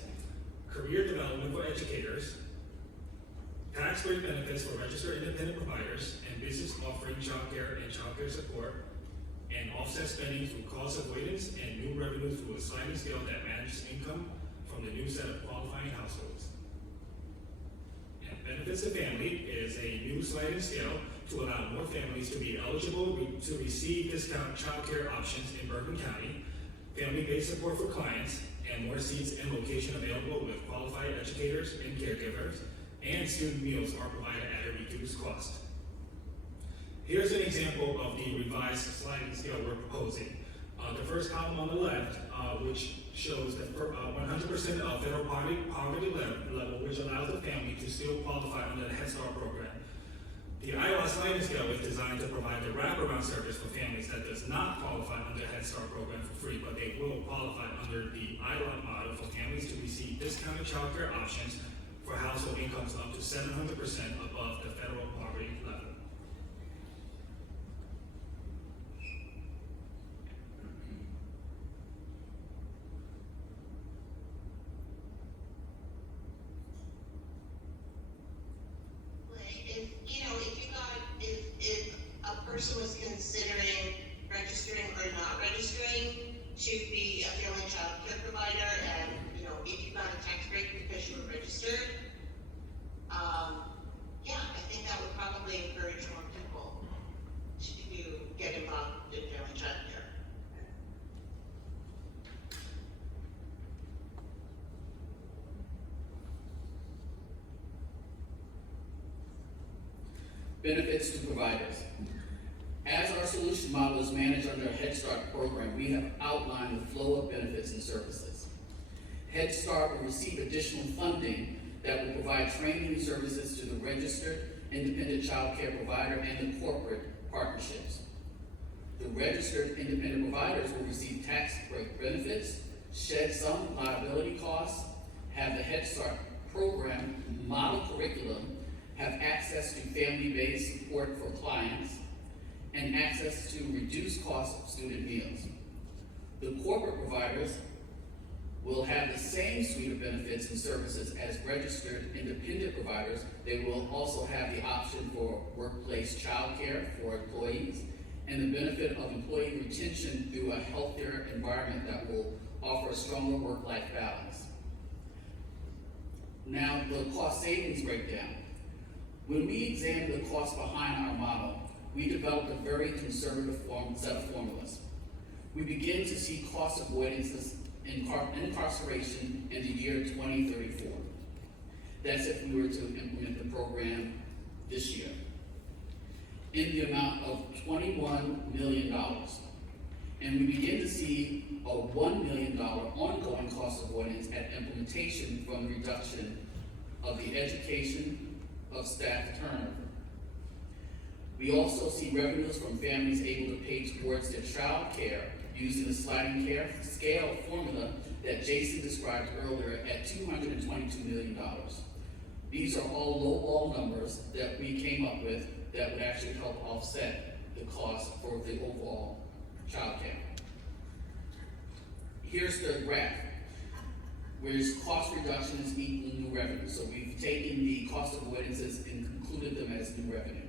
career development for educators, tax-free benefits for registered independent providers, and business offering childcare and childcare support, and offset spending through cost avoidance and new revenue through a sliding scale that manages income from the new set of qualifying households. Benefits to Family is a new sliding scale to allow more families to be eligible to receive discount childcare options in Bergen County, family-based support for clients, and more seats and location available with qualified educators and caregivers, and student meals are provided at a reduced cost. Here's an example of the revised sliding scale we're proposing. The first column on the left, which shows that 100% of federal poverty level, which allows the family to still qualify under the Head Start program. The ILOT sliding scale is designed to provide the wraparound service for families that does not qualify under the Head Start program for free, but they will qualify under the ILOT model for families to receive discounted childcare options for household incomes up to 700% above the federal poverty level. If a person was considering registering or not registering to be a family child care provider, and if you got a tax break because you were registered, I think that would probably encourage more people to get involved in family child care. Benefits to providers. As our solution model is managed under a Head Start program, we have outlined the flow of benefits and services. Head Start will receive additional funding that will provide training and services to the registered independent child care provider and the corporate partnerships. The registered independent providers will receive tax break benefits, shed some liability costs, have the Head Start program model curriculum, have access to family-based support for clients, and access to reduced cost of student meals. The corporate providers will have the same suite of benefits and services as registered independent providers. They will also have the option for workplace child care for employees and the benefit of employee retention through a healthier environment that will offer a stronger work-life balance. Now, the cost savings breakdown. When we examine the cost behind our model, we developed a very conservative set of formulas. We begin to see cost avoidances in incarceration in the year 2034. That's if we were to implement the program this year, in the amount of $21 million. And we begin to see a $1 million ongoing cost avoidance at implementation from the reduction of the education of staff turnover. We also see revenues from families able to pay towards their child care using the sliding scale formula that Jason described earlier at $222 million. These are all lowball numbers that we came up with that would actually help offset the cost for the overall child care. Here's the graph, where cost reduction is equal new revenue. So we've taken the cost avoidances and concluded them as new revenue.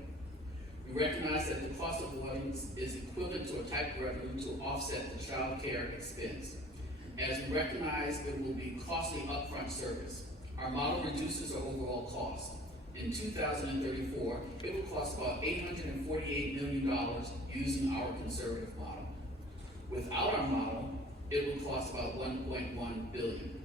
We recognize that the cost avoidance is equivalent to a type of revenue to offset the child care expense. As we recognize it will be costly upfront service, our model reduces our overall cost. In 2034, it will cost about $848 million using our conservative model. Without our model, it will cost about $1.1 billion.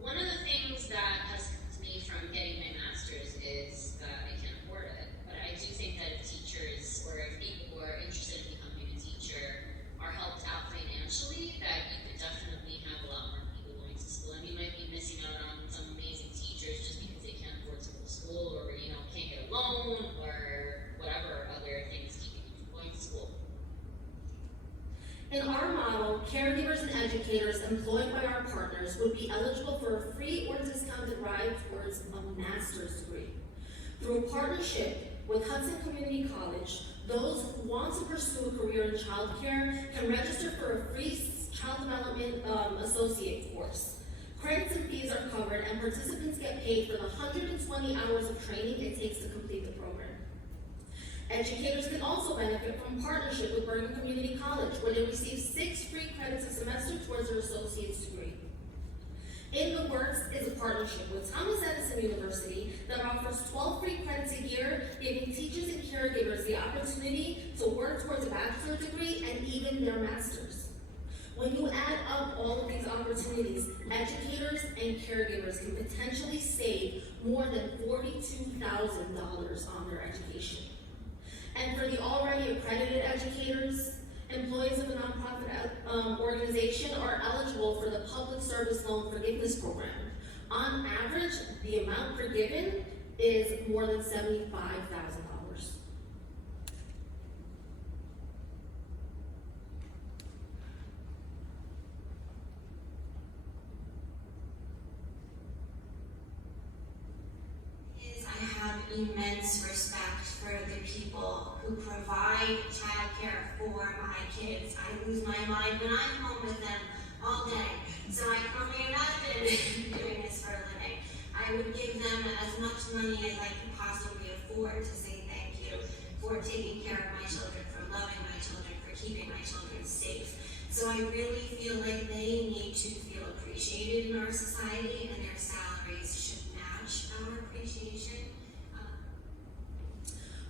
One of the things that has kept me from getting my master's is that I can't afford it. But I do think that if teachers or if people who are interested in becoming a teacher are helped out financially, that you could definitely have a lot more people going to school. And we might be missing out on some amazing teachers just because they can't afford to go to school, or can't get a loan, or whatever other things keep you from going to school. In our model, caregivers and educators employed by our partners would be eligible for a free or discounted ride towards a master's degree. Through a partnership with Hudson Community College, those who want to pursue a career in childcare can register for a free child development associate course. Credits and fees are covered, and participants get paid for the 120 hours of training it takes to complete the program. Educators can also benefit from partnership with Bergen Community College, where they receive 6 free credits a semester towards their associate's degree. In the works is a partnership with Thomas Edison University that offers 12 free credits a year, giving teachers and caregivers the opportunity to work towards a bachelor's degree and even their master's. When you add up all of these opportunities, educators and caregivers can potentially save more than $42,000 on their education. And for the already accredited educators, employees of a nonprofit organization are eligible for the Public Service Loan Forgiveness Program. On average, the amount forgiven is more than $75,000. I have immense respect for the people who provide childcare for my kids. I lose my mind when I'm home with them all day. So I can only imagine doing this for a living. I would give them as much money as I could possibly afford to say thank you for taking care of my children, for loving my children, for keeping my children safe. So I really feel like they need to feel appreciated in our society, and their salaries should match our appreciation.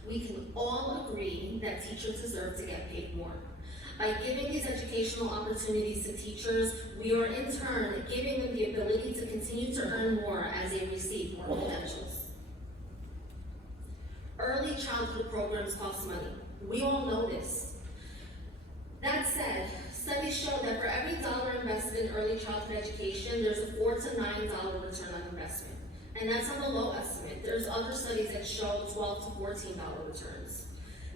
We can all agree that teachers deserve to get paid more. By giving these educational opportunities to teachers, we are in turn giving them the ability to continue to earn more as they receive more credentials. Early childhood programs cost money. We all know this. That said, studies show that for every dollar invested in early childhood education, there's a $4 to $9 return on investment. And that's on the low estimate. There's other studies that show $12 to $14 returns.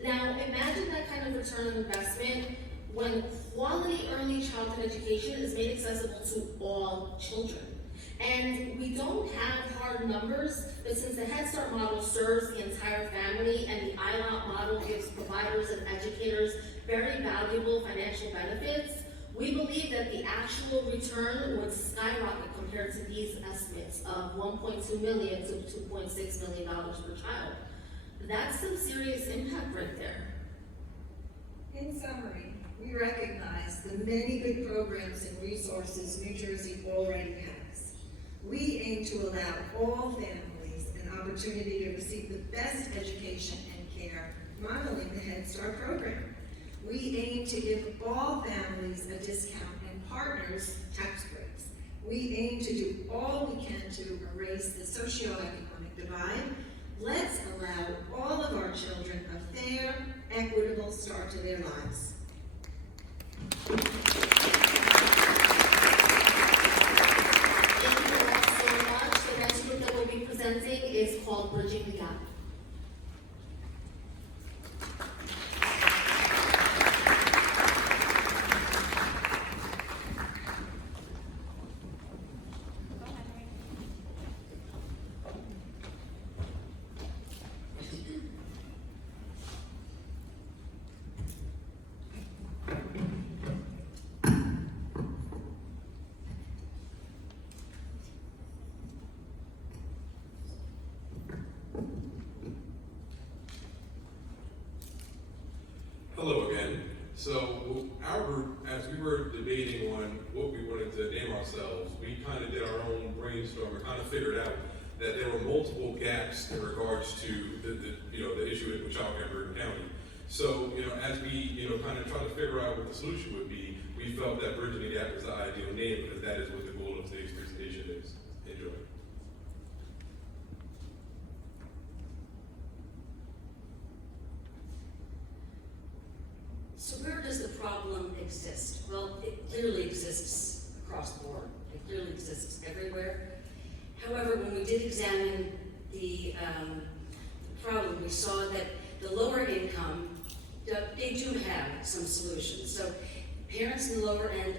Now, imagine that kind of return on investment when quality early childhood education is made accessible to all children. And we don't have hard numbers, but since the Head Start model serves the entire family and the ILOP model gives providers and educators very valuable financial benefits, we believe that the actual return would skyrocket compared to these estimates of $1.2 million to $2.6 million per child. That's some serious impact right there. In summary, we recognize the many good programs and resources New Jersey already has. We aim to allow all families an opportunity to receive the best education and care, modeling the Head Start program. We aim to give all families a discount and partners tax breaks. We aim to do all we can to erase the socioeconomic divide. Let's allow all of our children a fair, equitable start to their lives. Thank you all so much. The next group that will be presenting is called Bridging the Gap. Hello again. So our group, as we were debating on what we wanted to name ourselves, we kind of did our own brainstorm and kind of figured out that there were multiple gaps in regards to the issue with child care in Bergen County. So, as we, kind of try to figure out what the solution would be, we felt that Bridging the Gap is the ideal name because that is what the goal of today's presentation is. Enjoy. So where does the problem exist? Well, it clearly exists across the board. It clearly exists everywhere. However, when we did examine the problem, we saw that the lower income, they do have some solutions. So parents in the lower end,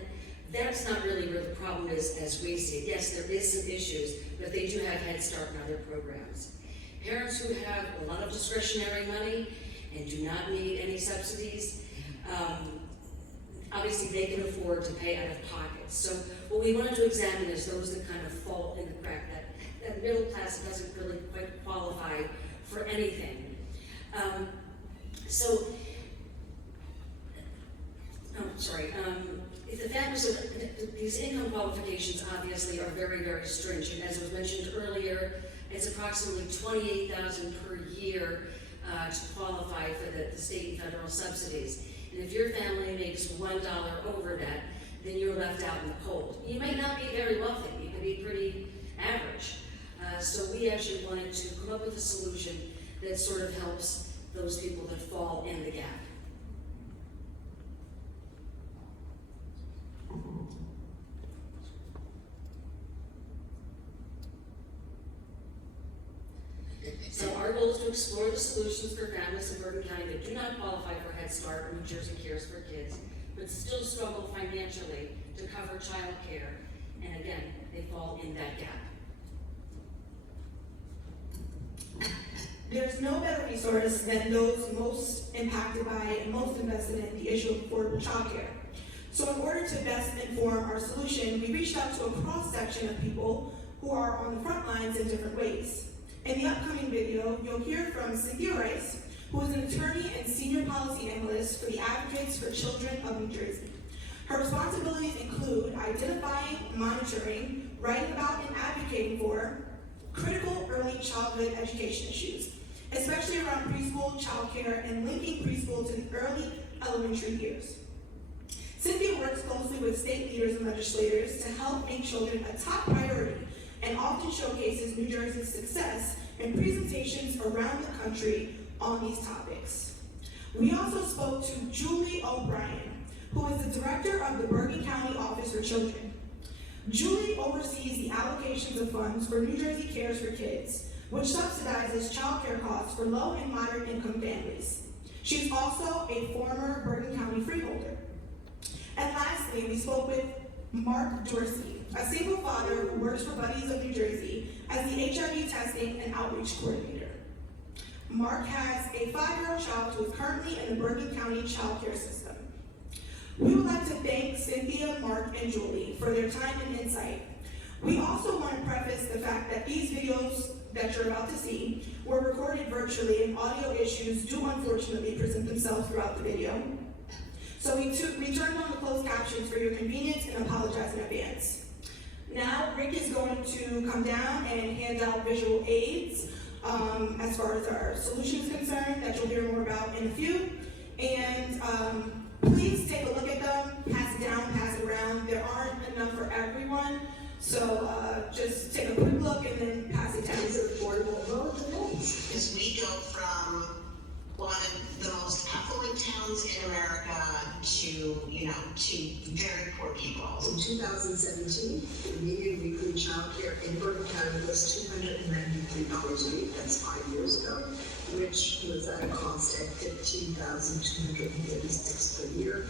that's not really where the problem is as we see it. Yes, there is some issues, but they do have Head Start and other programs. Parents who have a lot of discretionary money and do not need any subsidies, obviously they can afford to pay out of pocket. So what we wanted to examine is those that kind of fall in the crack, that middle class doesn't really quite qualify for anything. If the factors of these income qualifications obviously are very, very stringent. As was mentioned earlier, it's approximately $28,000 per year to qualify for the state and federal subsidies. And if your family makes $1 over that, then you're left out in the cold. You might not be very wealthy, you could be pretty average. So we actually wanted to come up with a solution that sort of helps those people that fall in the gap. So our goal is to explore the solutions for families in Bergen County that do not qualify for Head Start or New Jersey Cares for Kids, but still struggle financially to cover child care. And again, they fall in that gap. There's no better resource than those most impacted by and most invested in the issue of affordable childcare. So in order to best inform our solution, we reached out to a cross-section of people who are on the front lines in different ways. In the upcoming video, you'll hear from Cynthia Rice, who is an attorney and senior policy analyst for the Advocates for Children of New Jersey. Her responsibilities include identifying, monitoring, writing about, and advocating for critical early childhood education issues, especially around preschool, childcare, and linking preschool to the early elementary years. Cynthia works closely with state leaders and legislators to help make children a top priority and often showcases New Jersey's success in presentations around the country on these topics. We also spoke to Julie O'Brien, who is the director of the Bergen County Office for Children. Julie oversees the allocations of funds for New Jersey Cares for Kids, which subsidizes child care costs for low and moderate income families. She's also a former Bergen County freeholder. And lastly, we spoke with Mark Dorsey, a single father who works for Buddies of New Jersey as the HIV testing and outreach coordinator. Mark has a 5-year-old child who is currently in the Bergen County child care system. We would like to thank Cynthia, Mark, and Julie for their time and insight. We also want to preface the fact that these videos that you're about to see were recorded virtually and audio issues do unfortunately present themselves throughout the video. So we turned on the closed captions for your convenience and apologize in advance. Now, Rick is going to come down and hand out visual aids as far as our solution is concerned, that you'll hear more about in a few. And please take a look at them, pass it down, pass it around. There aren't enough for everyone, so just take a quick look and then pass it down. It's affordable roads. Because we go from one of the most affluent towns in America to very poor people. In 2017, the median weekly child care in Bergen County was $293 a week. That's 5 years ago, which was at a cost of $15,236 per year.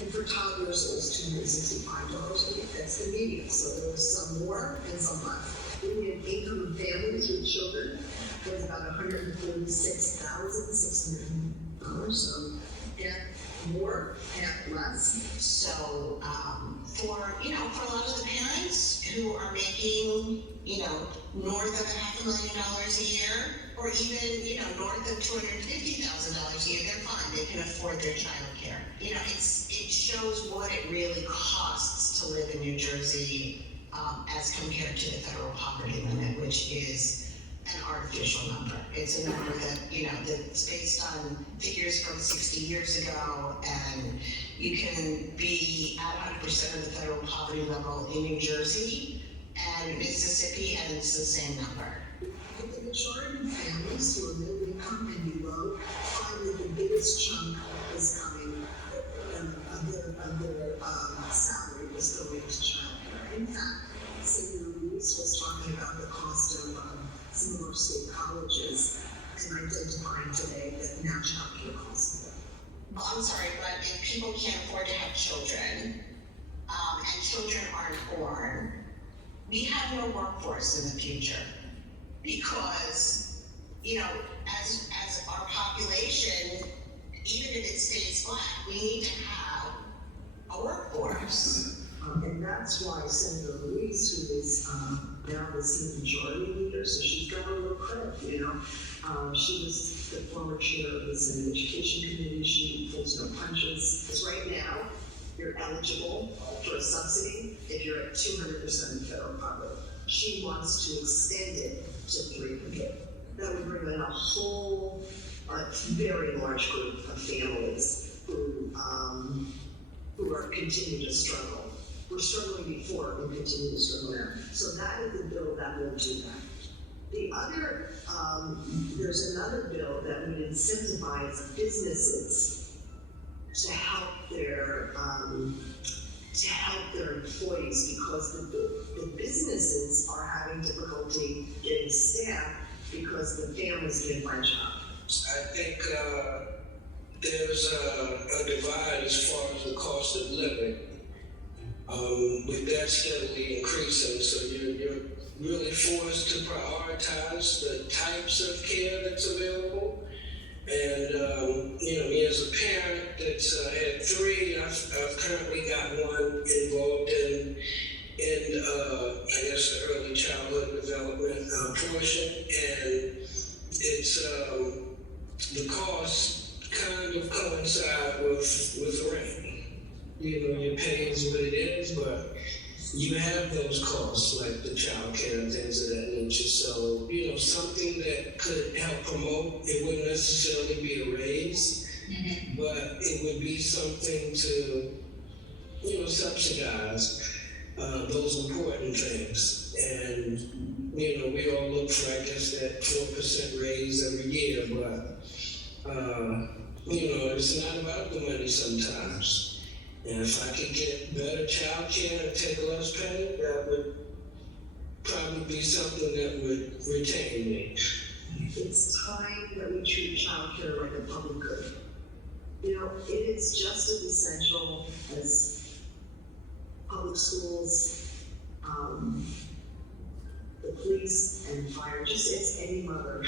And for toddlers, it was $265 a week. That's the median. So there was some more and some less. Median income of families with children was about $146,600. So get more, get less. So for a lot of the parents who are making north of $500,000 a year, or even north of $250,000 a year, they're fine. They can afford their child care. It shows what it really costs to live in New Jersey as compared to the federal poverty limit, which is an artificial number. It's a number that, that's based on figures from 60 years ago, and you can be at 100% of the federal poverty level in New Jersey and Mississippi, and it's the same number. The majority of families who are middle income and below find that the biggest chunk is coming of their salary is going to child care. In fact, Senator Liz was talking about the cost of some of our state colleges and identifying today that now child care costs more. Well, I'm sorry, but if people can't afford to have children, and children aren't born, we have no workforce in the future. Because, as our population, even if it stays flat, we need to have a workforce. And that's why Senator Louise, who is now the Senate Majority Leader, so she's got a little credit, she was the former chair of the Senate Education Committee. She pulls no punches. Because right now, you're eligible for a subsidy if you're at 200% of federal poverty. She wants to extend it to 300. That would bring in a whole, very large group of families who are continuing to struggle. We're struggling before, we continue to struggle now. So that is the bill that will do that. The other, there's another bill that would incentivize businesses to help their employees, because the businesses are having difficulty getting staff because the families can't find jobs. I think there's a divide as far as the cost of living. With that steadily increasing, so you're really forced to prioritize the types of care that's available. And me as a parent that's had three, I've currently got one involved in I guess the early childhood development portion, and it's the costs kind of coincide with rent. Your pay is what it is, but you have those costs like the child care and things of that nature. So, something that could help promote, it wouldn't necessarily be a raise, but it would be something to, subsidize those important things. And, we all look for, I guess, that 4% raise every year, but, it's not about the money sometimes. And if I could get better child care and take less pay, that would probably be something that would retain me. It's time that we treat child care like a public good. It is just as essential as public schools, the police and fire, just as any mother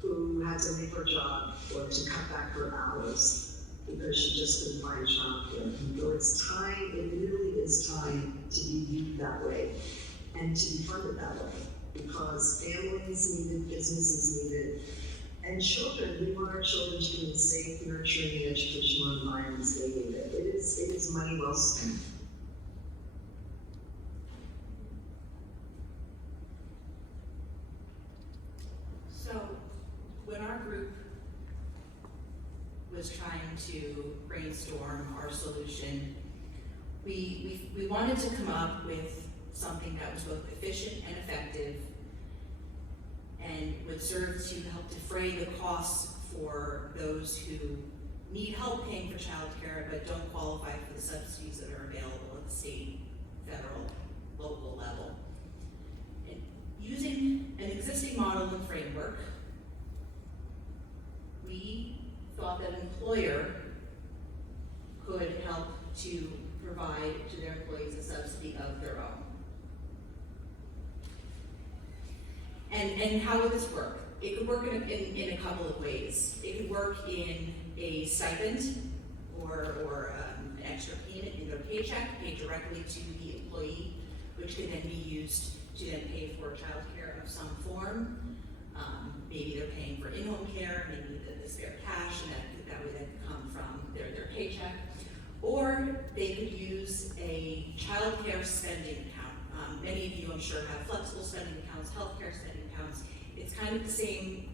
who had to leave her job or to cut back her hours because she just couldn't find childcare. So it's time, it really is time to be viewed that way and to be funded that way, because families need it, businesses need it, And children, we want our children to be in safe, nurturing, and educational environments they need it. It is money well spent. So, when our group was trying to brainstorm our solution, we wanted to come up with something that was both efficient and effective and would serve to help defray the costs for those who need help paying for childcare but don't qualify for the subsidies that are available at the state, federal, local level. And using an existing model and framework, we thought that an employer could help to provide to their employees a subsidy of their own. And how would this work? It could work in a couple of ways. It could work in a stipend or an extra payment in their paycheck, paid directly to the employee, which could then be used to then pay for childcare of some form. Maybe they're paying for in-home care, maybe the spare cash, and that would then come from their paycheck. Or they could use a childcare spending account. Many of you, I'm sure, have flexible spending accounts, healthcare spending accounts. It's kind of the same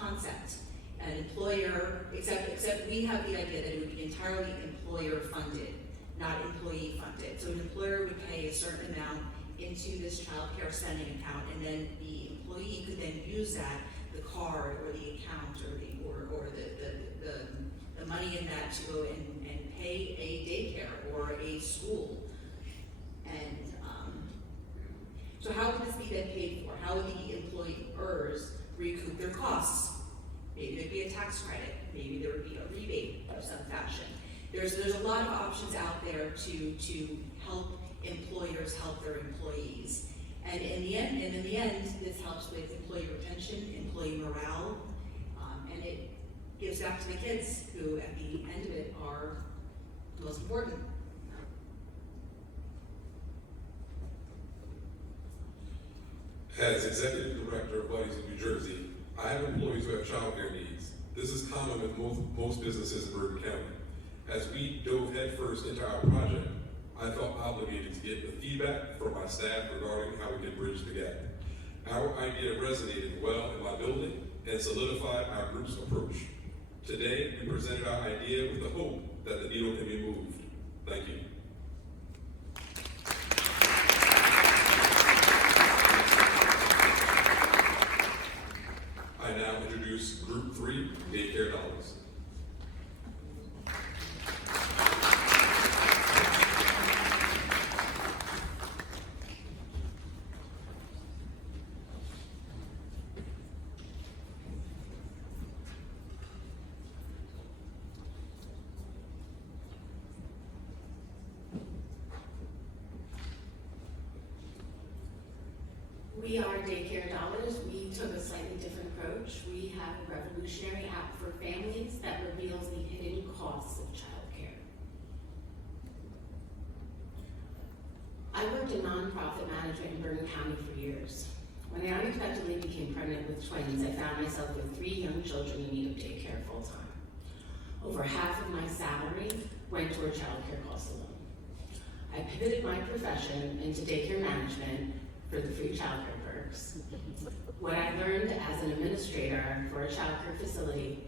concept. An employer, except we have the idea that it would be entirely employer funded, not employee funded. So an employer would pay a certain amount into this childcare spending account, and then the employee could then use that, the card or the account or the money in that to go and pay a daycare or a school. And so how would this be then paid for? How would the employers recoup their costs? Maybe there'd be a tax credit. Maybe there would be a rebate of some fashion. There's a lot of options out there to help employers help their employees. And in the end, this helps with employee retention, employee morale, and it gives back to the kids who, at the end of it, are most important. As Executive Director of Buddies of New Jersey, I have employees who have childcare needs. This is common with most businesses in Bergen County. As we dove headfirst into our project, I felt obligated to get the feedback from my staff regarding how we can bridge the gap. Our idea resonated well in my building and solidified our group's approach. Today, we presented our idea with the hope that the needle can be moved. Thank you. I now introduce Group 3, Daycare Dollars. We are Daycare Dollars. We took a slightly different approach. We have a revolutionary app for families that reveals the hidden costs of childcare. I worked in nonprofit management in Bergen County for years. When I unexpectedly became pregnant with twins, I found myself with 3 young children in need of daycare full time. Over half of my salary went toward childcare costs alone. I pivoted my profession into daycare management for the free childcare perks. What I learned as an administrator for a childcare facility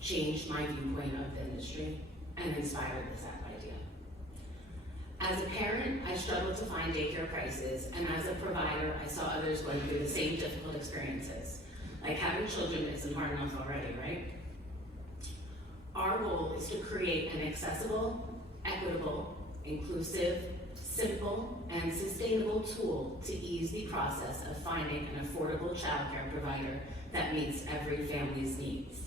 changed my viewpoint of the industry and inspired this app idea. As a parent, I struggled to find daycare prices, and as a provider, I saw others going through the same difficult experiences. Like having children isn't hard enough already, right? Our goal is to create an accessible, equitable, inclusive, simple, and sustainable tool to ease the process of finding an affordable childcare provider that meets every family's needs.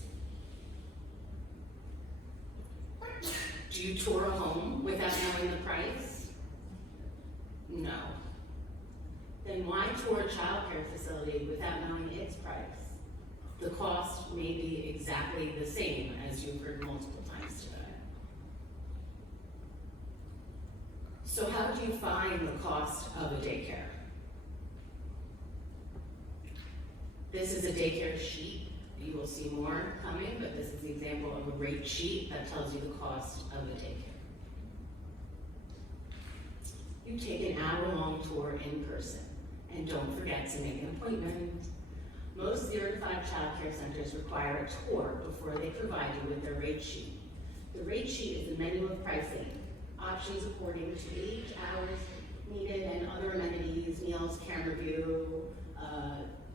Do you tour a home without knowing the price? No. Then why tour a childcare facility without knowing its price? The cost may be exactly the same, as you've heard multiple times today. So how do you find the cost of a daycare? This is a daycare sheet You will see more coming, but this is the example of a rate sheet that tells you the cost of a daycare. You take an hour-long tour in person, and don't forget to make an appointment. Most 0 to 5 child care centers require a tour before they provide you with their rate sheet. The rate sheet is a menu of pricing, options according to age, hours needed, and other amenities, meals, camera view,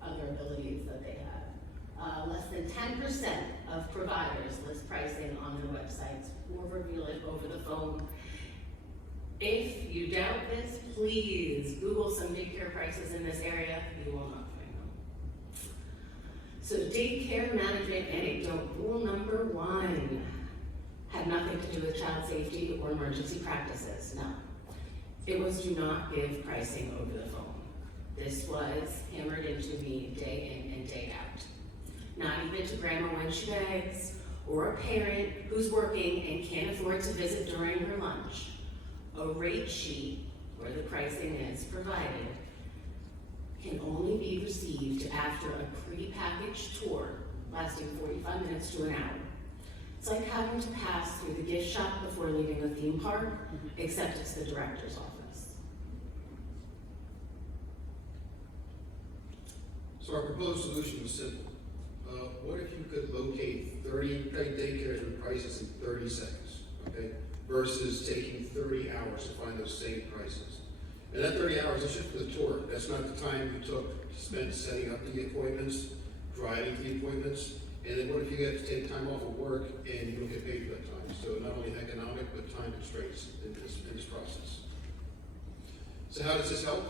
other abilities that they have. Less than 10% of providers list pricing on their websites or reveal it over the phone. If you doubt this, please Google some daycare prices in this area. You will not find them. So daycare management anecdote rule number 1 had nothing to do with child safety or emergency practices, no. It was do not give pricing over the phone. This was hammered into me day in and day out. Not even to grandma when she begs, or a parent who's working and can't afford to visit during her lunch. A rate sheet, where the pricing is provided, can only be received after a pre-packaged tour lasting 45 minutes to an hour. It's like having to pass through the gift shop before leaving a theme park, except it's the director's office. So our proposed solution was simple. What if you could locate 30 daycares with prices in 30 seconds, okay? Versus taking 30 hours to find those same prices. And that 30 hours is just for the tour. That's not the time you took to spend setting up the appointments, driving to the appointments. And then what if you get to take time off of work and you don't get paid for that time? So not only economic, but time constraints in this process. So how does this help?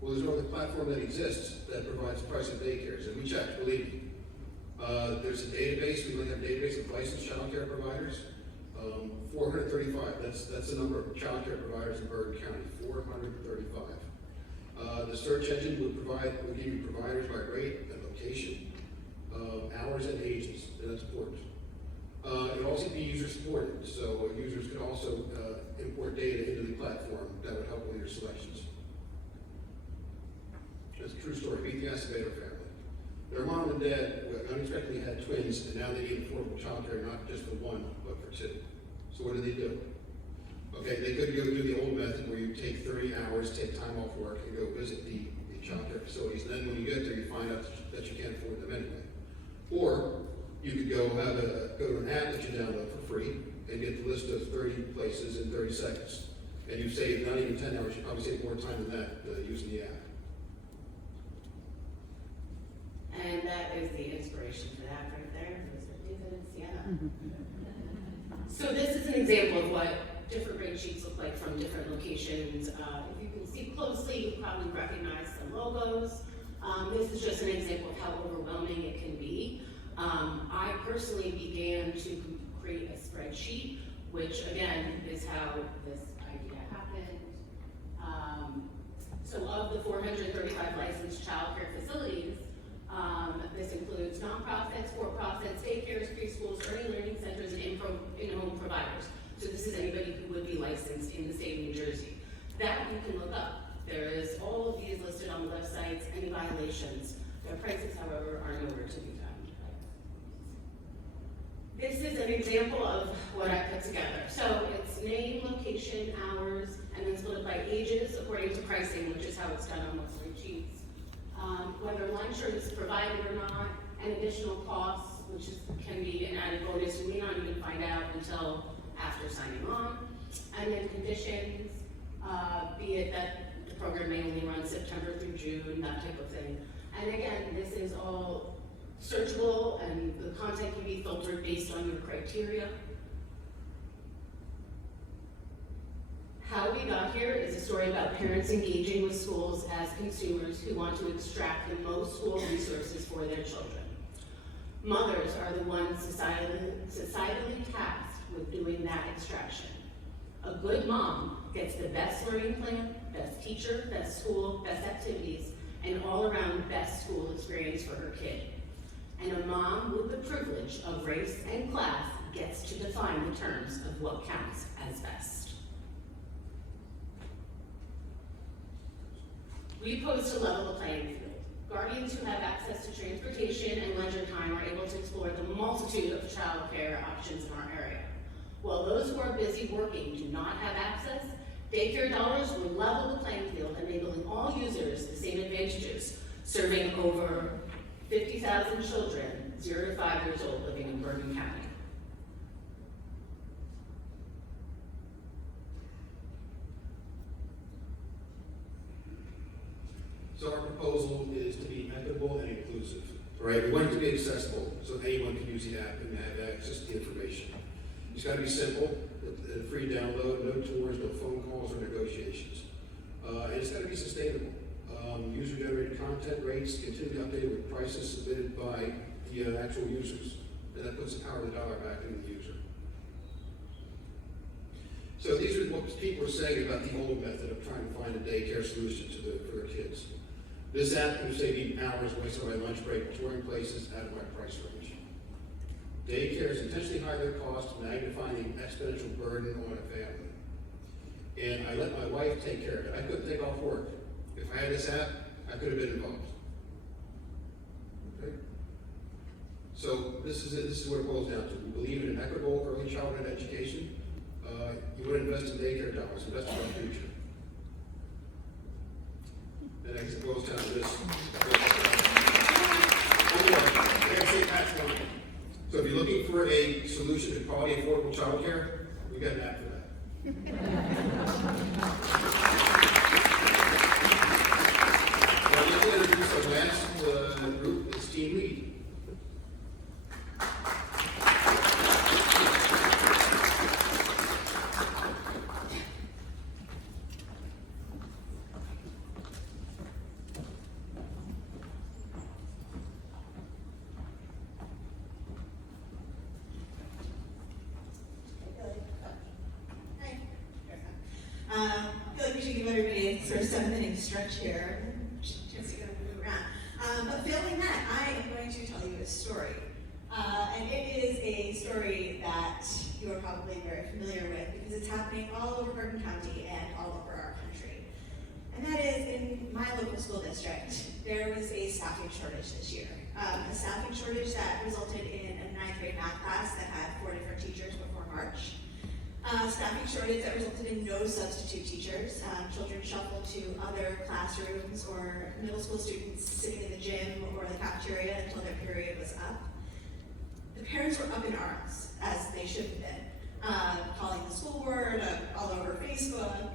Well, there's no other platform that exists that provides the price of daycares. And we checked, believe me. There's a database, we have a database of licensed child care providers. 435, that's the number of child care providers in Bergen County, 435. The search engine would give you providers by rate and location, hours and ages, and that's important. It would also be user supported, so users could also import data into the platform that would help with your selections. That's a true story. Meet the Acevedo family. Their mom and dad unexpectedly had twins, and now they need affordable child care, not just for one, but for 2. So what do? Okay, they could go do the old method where you take 30 hours, take time off work, and go visit the child care facilities. And then when you get there, you find out that you can't afford them anyway. Or you could go to an app that you download for free and get the list of 30 places in 30 seconds. And you save not even 10 hours, you probably save more time than that using the app. And that is the inspiration for that right there. So this is an example of what different rate sheets look like from different locations. If you can see closely, you probably recognize some logos. This is just an example of how overwhelming it can be. I personally began to create a spreadsheet, which again is how this idea happened. So of the 435 licensed child care facilities, this includes nonprofits, for-profits, daycares, preschools, early learning centers, and in-home providers. So this is anybody who would be licensed in the state of New Jersey. That you can look up. There is all of these listed on the websites, any violations. Their prices, however, are nowhere to be found. This is an example of what I put together. So it's name, location, hours, and then split by ages according to pricing, which is how it's done on most rate sheets. Whether lunch is provided or not, and additional costs, which can be an added bonus, you may not even find out until after signing on. And then conditions, be it that the program may only run September through June, that type of thing. And again, this is all searchable, and the content can be filtered based on your criteria. How we got here is a story about parents engaging with schools as consumers who want to extract the most school resources for their children. Mothers are the ones societally tasked with doing that extraction. A good mom gets the best learning plan, best teacher, best school, best activities, and all-around best school experience for her kid. And a mom with the privilege of race and class gets to define the terms of what counts as best. We pose to level the playing field. Guardians who have access to transportation and leisure time are able to explore the multitude of childcare options in our area. While those who are busy working do not have access, daycare dollars will level the playing field, enabling all users the same advantages, serving over 50,000 children 0 to 5 years old living in Bergen County. So our proposal is to be equitable and inclusive, right? We want it to be accessible so anyone can use the app and have access to the information. It's got to be simple, a free download, no tours, no phone calls or negotiations. And it's got to be sustainable. User-generated content rates continue to be updated with prices submitted by the actual users, and that puts the power of the dollar back into the user. So these are what people are saying about the old method of trying to find a daycare solution for their kids. This app can save me hours wasted on my lunch break touring places out of my price range. Daycares intentionally hide their costs, magnifying the exponential burden on a family. And I let my wife take care of it. I couldn't take off work. If I had this app, I could have been involved. Okay? So this is it. This is what it boils down to. We believe in an equitable early childhood education. You want to invest in daycare dollars, invest in our future. And I guess it boils down to this. So if you're looking for a solution to quality, affordable childcare, we got an app for that. Now, let's introduce our last group. It's Team Lead. I feel like we should give everybody a sort of 7-minute stretch here. Chance to get up and move around. But failing that, I am going to tell you a story. And it is a story that you are probably very familiar with because it's happening all over Bergen County and all over our country. And that is in my local school district, there was a staffing shortage this year. A staffing shortage that resulted in a 9th grade math class that had 4 different teachers before March. Staffing shortage that resulted in no substitute teachers. Children shuffled to other classrooms or middle school students sitting in the gym or the cafeteria until their period was up. The parents were up in arms, as they should have been, calling the school board, all over Facebook.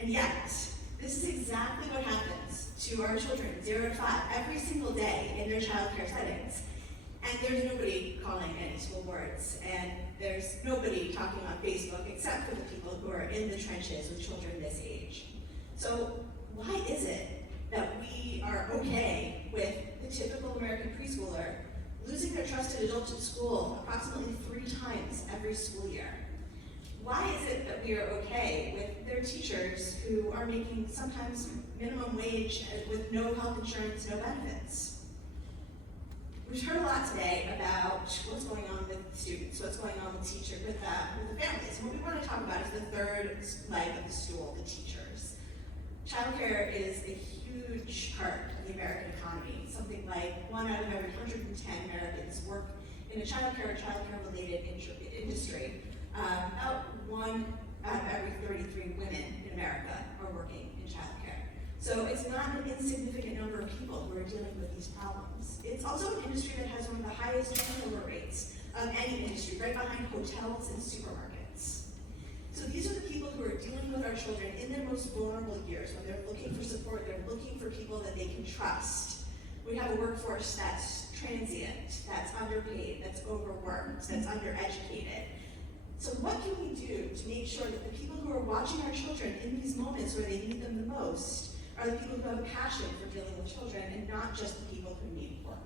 And yet, this is exactly what happens to our children, 0 to 5, every single day in their childcare settings. And there's nobody calling any school boards, and there's nobody talking on Facebook except for the people who are in the trenches with children this age. So why is it that we are okay with the typical American preschooler losing their trusted adult at school approximately 3 times every school year? Why is it that we are okay with their teachers who are making sometimes minimum wage with no health insurance, no benefits? We've heard a lot today about what's going on with students, what's going on with teachers, with the families. And what we want to talk about is the third leg of the stool, the teachers. Childcare is a huge part of the American economy. Something like 1 out of every 110 Americans work in a childcare or childcare-related industry. About 1 out of every 33 women in America are working in childcare. So it's not an insignificant number of people who are dealing with these problems. It's also an industry that has one of the highest turnover rates of any industry, right behind hotels and supermarkets. So these are the people who are dealing with our children in their most vulnerable years, when they're looking for support, they're looking for people that they can trust. We have a workforce that's transient, that's underpaid, that's overworked, that's undereducated. So what can we do to make sure that the people who are watching our children in these moments where they need them the most are the people who have a passion for dealing with children and not just the people who need work?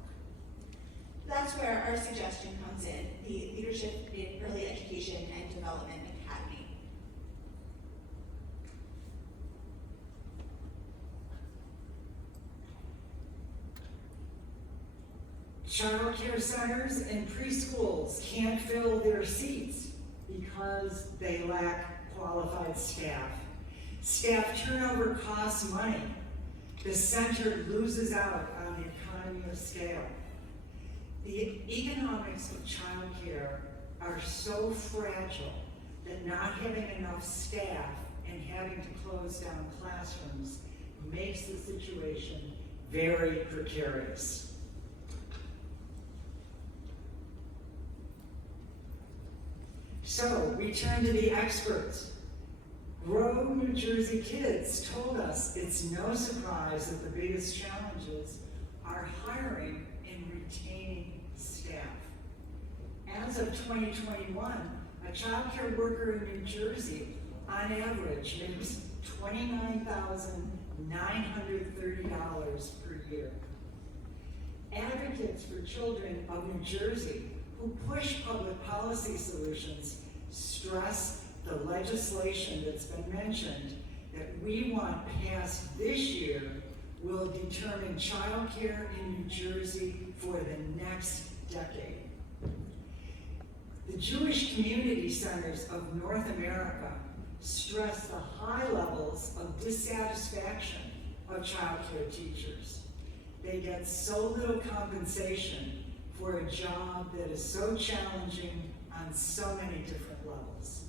That's where our suggestion comes in, the Leadership in Early Education and Development Academy. Child care centers and preschools can't fill their seats because they lack qualified staff. Staff turnover costs money. the center loses out on the economy of scale. The economics of childcare are so fragile that not having enough staff and having to close down classrooms makes the situation very precarious. So we turn to the experts. Grow New Jersey Kids told us it's no surprise that the biggest challenges are hiring and retaining staff. As of 2021, a child care worker in New Jersey, on average, makes $29,930 per year. Advocates for Children of New Jersey, who push public policy solutions, stress the legislation that's been mentioned that we want passed this year will determine childcare in New Jersey for the next decade. The Jewish Community Centers of North America stress the high levels of dissatisfaction of childcare teachers. They get so little compensation for a job that is so challenging on so many different levels.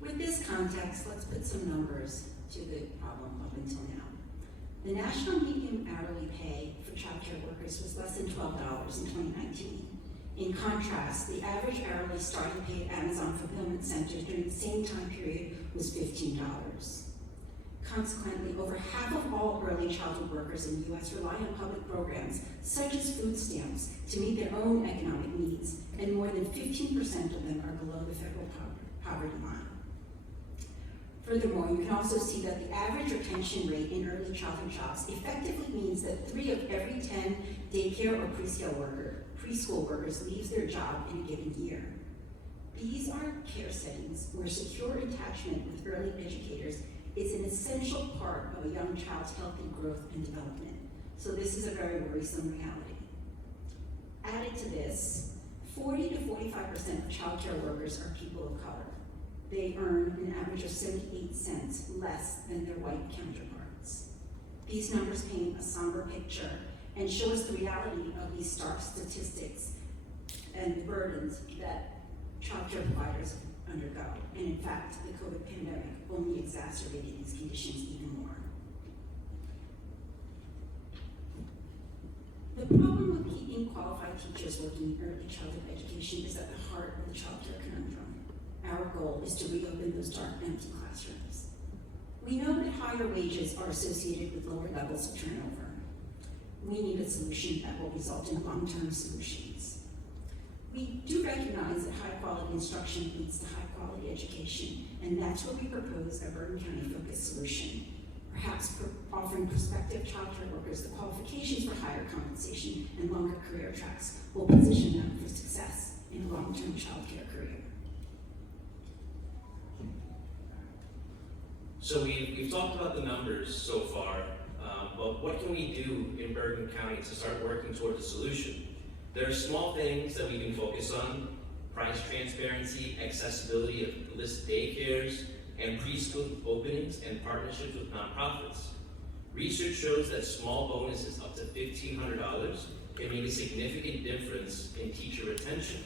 With this context, let's put some numbers to the problem up until now. The national median hourly pay for childcare workers was less than $12 in 2019. In contrast, the average hourly starting pay at Amazon fulfillment centers during the same time period was $15. Consequently, over half of all early childhood workers in the U.S. rely on public programs, such as food stamps, to meet their own economic needs, and more than 15% of them are below the federal poverty line. Furthermore, you can also see that the average retention rate in early childhood jobs effectively means that 3 of every 10 daycare or preschool workers leaves their job in a given year. These are care settings where secure attachment with early educators is an essential part of a young child's healthy growth and development. So this is a very worrisome reality. Added to this, 40 to 45% of childcare workers are people of color. They earn an average of 78 cents less than their white counterparts. These numbers paint a somber picture and show us the reality of these stark statistics and the burdens that childcare providers undergo. And in fact, the COVID pandemic only exacerbated these conditions even more. The problem with keeping qualified teachers working in early childhood education is at the heart of the childcare conundrum. Our goal is to reopen those dark, empty classrooms. We know that higher wages are associated with lower levels of turnover. We need a solution that will result in long-term solutions. We do recognize that high-quality instruction leads to high-quality education, and that's where we propose a Bergen County-focused solution, perhaps offering prospective childcare workers the qualifications for higher compensation and longer career tracks will position them for success in a long-term childcare career. So we've talked about the numbers so far, but what can we do in Bergen County to start working towards a solution? There are small things that we can focus on: price transparency, accessibility of listed daycares, and preschool openings and partnerships with nonprofits. Research shows that small bonuses up to $1,500 can make a significant difference in teacher retention.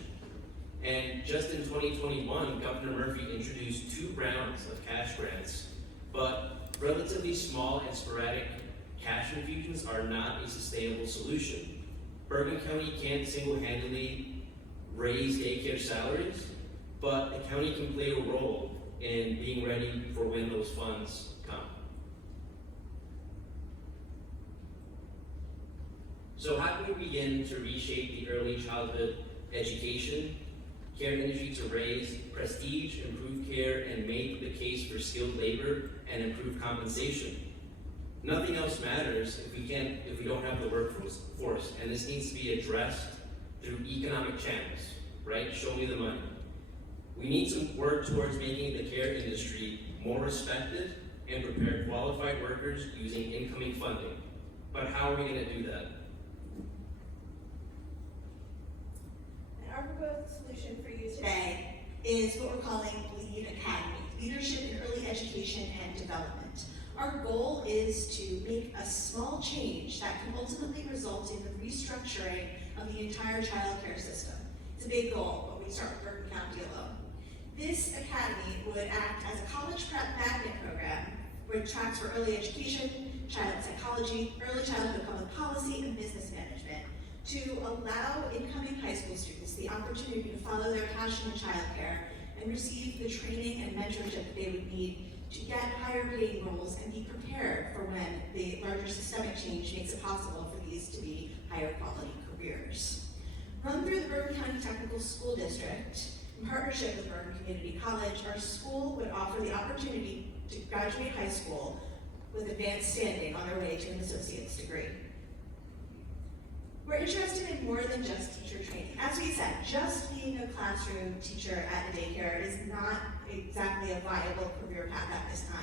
And just in 2021, Governor Murphy introduced 2 rounds of cash grants, but relatively small and sporadic cash infusions are not a sustainable solution. Bergen County can't single-handedly raise daycare salaries, but the county can play a role in being ready for when those funds come. So how can we begin to reshape the early childhood education care industry to raise prestige, improve care, and make the case for skilled labor and improve compensation? Nothing else matters if we don't have the workforce, and this needs to be addressed through economic channels, right? Show me the money. We need to work towards making the care industry more respected and prepare qualified workers using incoming funding. But how are we going to do that? And our proposed solution for you today is what we're calling LEAD Academy. leadership in early education and development. Our goal is to make a small change that can ultimately result in the restructuring of the entire child care system. It's a big goal, but we start with Bergen County alone. This academy would act as a college prep magnet program where tracks for early education, child psychology, early childhood public policy, and business management to allow incoming high school students the opportunity to follow their passion in childcare and receive the training and mentorship that they would need to get higher paying roles and be prepared for when the larger systemic change makes it possible for these to be higher quality careers. Run through the Bergen County Technical School District, in partnership with Bergen Community College, our school would offer the opportunity to graduate high school with advanced standing on their way to an associate's degree. We're interested in more than just teacher training. As we said, just being a classroom teacher at a daycare is not exactly a viable career path at this time,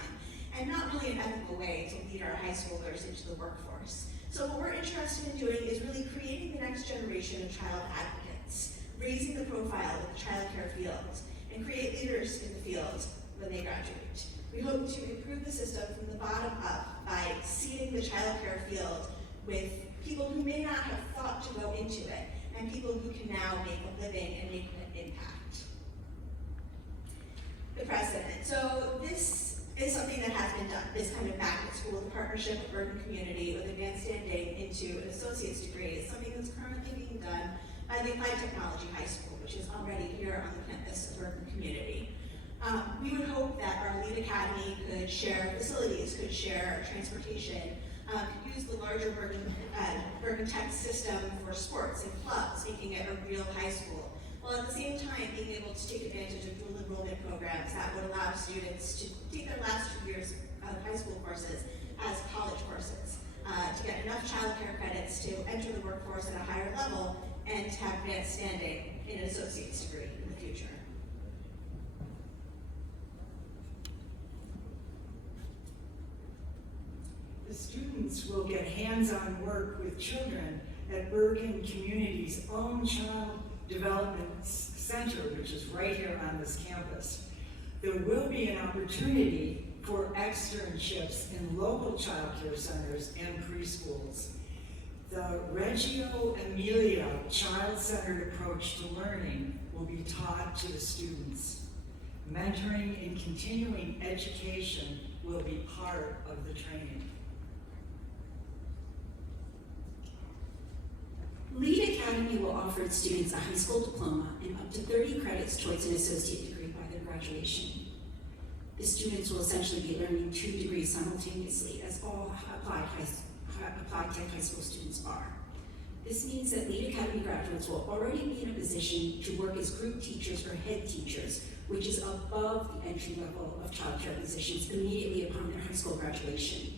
and not really an ethical way to lead our high schoolers into the workforce. So what we're interested in doing is really creating the next generation of child advocates, raising the profile of the child care field, and create leaders in the field when they graduate. We hope to improve the system from the bottom up by seeding the child care field with people who may not have thought to go into it, and people who can now make a living and make an impact. The precedent. So this is something that has been done, this kind of back at school, the partnership with Bergen Community with advanced standing into an associate's degree is something that's currently being done by the Applied Technology High School, which is already here on the campus of Bergen Community. We would hope that our LEAD Academy could share facilities, could share transportation, could use the larger Bergen Tech system for sports and clubs, making it a real high school, while at the same time being able to take advantage of dual enrollment programs that would allow students to take their last 2 years of high school courses as college courses, to get enough child care credits to enter the workforce at a higher level and to have advanced standing in an associate's degree in the future. The students will get hands-on work with children at Bergen Community's own Child Development Center, which is right here on this campus. There will be an opportunity for externships in local child care centers and preschools. The Reggio Emilia child-centered approach to learning will be taught to the students. Mentoring and continuing education will be part of the training. LEAD Academy will offer its students a high school diploma and up to 30 credits towards an associate degree by their graduation. The students will essentially be learning 2 degrees simultaneously, as all applied tech high school students are. This means that LEAD Academy graduates will already be in a position to work as group teachers or head teachers, which is above the entry level of child care positions immediately upon their high school graduation.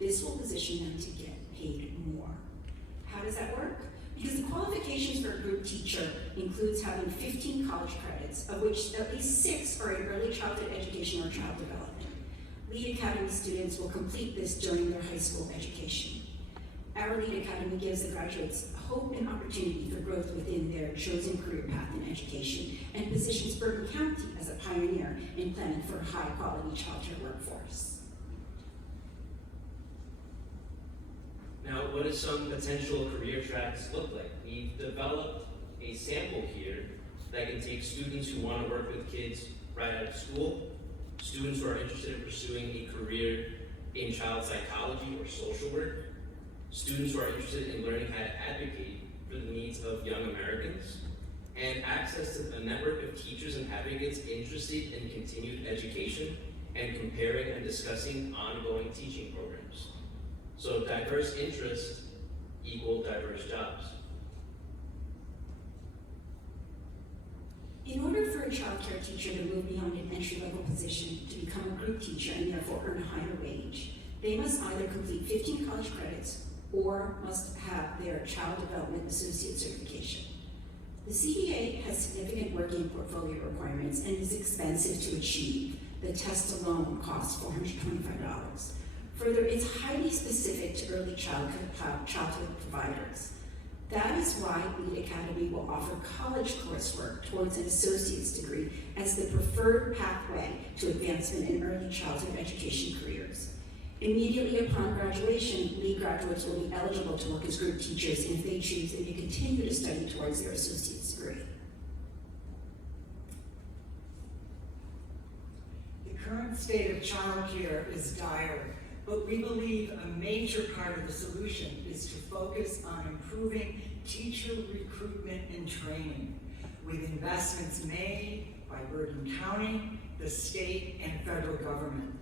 This will position them to get paid more. How does that work? Because the qualifications for a group teacher includes having 15 college credits, of which at least 6 are in early childhood education or child development. LEAD Academy students will complete this during their high school education. Our LEAD Academy gives the graduates hope and opportunity for growth within their chosen career path in education and positions Bergen County as a pioneer in planning for a high-quality child care workforce. Now, what do some potential career tracks look like? We've developed a sample here that can take students who want to work with kids right out of school, students who are interested in pursuing a career in child psychology or social work, students who are interested in learning how to advocate for the needs of young Americans, and access to a network of teachers and advocates interested in continued education and comparing and discussing ongoing teaching programs. So diverse interests equal diverse jobs. In order for a child care teacher to move beyond an entry-level position to become a group teacher and therefore earn a higher wage, they must either complete 15 college credits or must have their Child Development Associate certification. The CDA has significant working portfolio requirements and is expensive to achieve. The test alone costs $425. Further, it's highly specific to early childhood providers. That is why LEAD Academy will offer college coursework towards an associate's degree as the preferred pathway to advancement in early childhood education careers. Immediately upon graduation, LEAD graduates will be eligible to work as group teachers, and if they choose, they may continue to study towards their associate's degree. The current state of childcare is dire, but we believe a major part of the solution is to focus on improving teacher recruitment and training, with investments made by Bergen County, the state, and federal government,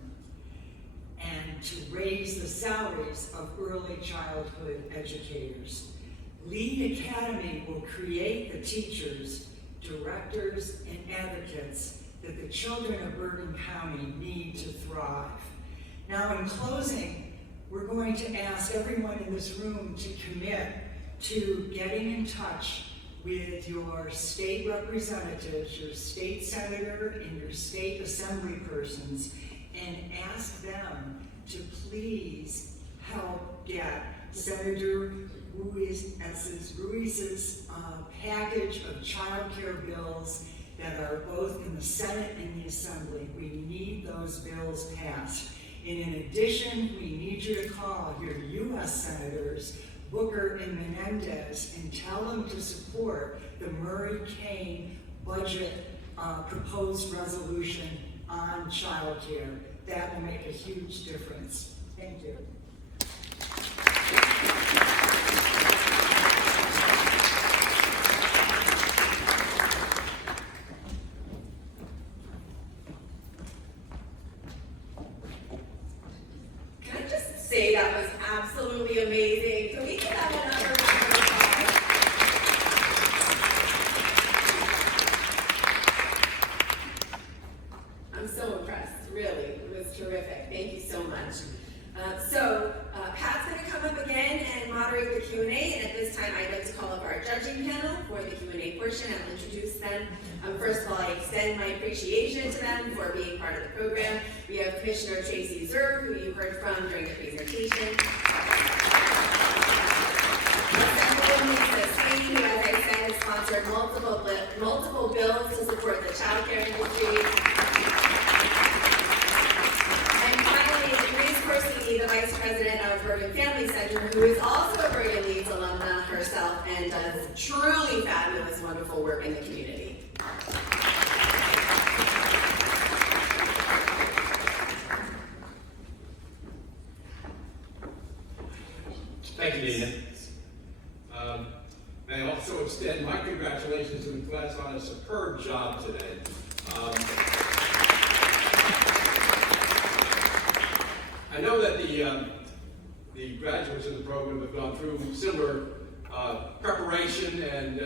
and to raise the salaries of early childhood educators. LEAD Academy will create the teachers, directors, and advocates that the children of Bergen County need to thrive. Now, in closing, we're going to ask everyone in this room to commit to getting in touch with your state representatives, your state senator, and your state assembly persons, and ask them to please help get Senator Ruiz's package of child care bills that are both in the Senate and the Assembly. We need those bills passed. And in addition, we need you to call your U.S. Senators, Booker and Menendez, and tell them to support the Murray-Cain budget proposed resolution on child care. That will make a huge difference. Thank you. Can I just say that was absolutely amazing? Can we give that another round of applause? I'm so impressed, really. It was terrific. Thank you so much. Pat's going to come up again and moderate the Q&A, and at this time I'd like to call up our judging panel for the Q&A portion. I'll introduce them. First of all, I extend my appreciation to them for being part of the program. We have Commissioner Tracy Zur, who you heard from during the presentation. Assemblywoman Lisa Swain, who, as I said, has sponsored multiple bills to support the child care industry. And finally, Liz Corsini, the Vice President of Bergen Family Center, who is also a Bergen LEADS alumna herself and does truly fabulous, wonderful work in the community. Thank you, Dina. May I also extend my congratulations to the class on a superb job today. I know that the graduates in the program have gone through similar preparation and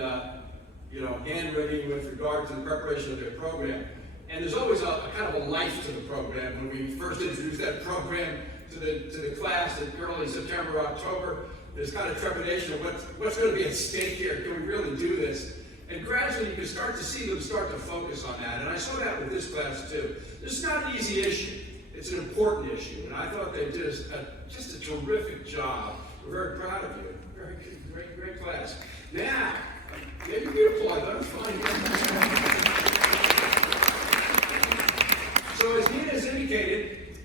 hand-wringing with regard to the preparation of their program. And there's always a kind of a life to the program. When we first introduced that program to the class in early September, October, there's kind of trepidation of what's going to be at stake here. Can we really do this? And gradually you can start to see them start to focus on that. And I saw that with this class too. This is not an easy issue. It's an important issue. And I thought they did just a terrific job. We're very proud of you. Very good, great class. Now, yeah, you can applaud them. Fine. So as Nina has indicated,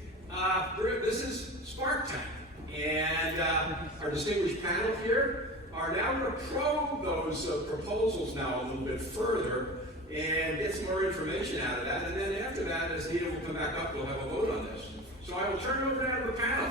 this is Spark Time. And our distinguished panel here are now going to probe those proposals now a little bit further and get some more information out of that. And then after that, as Nina will come back up, we'll have a vote on this. So I will turn it over now to the panel.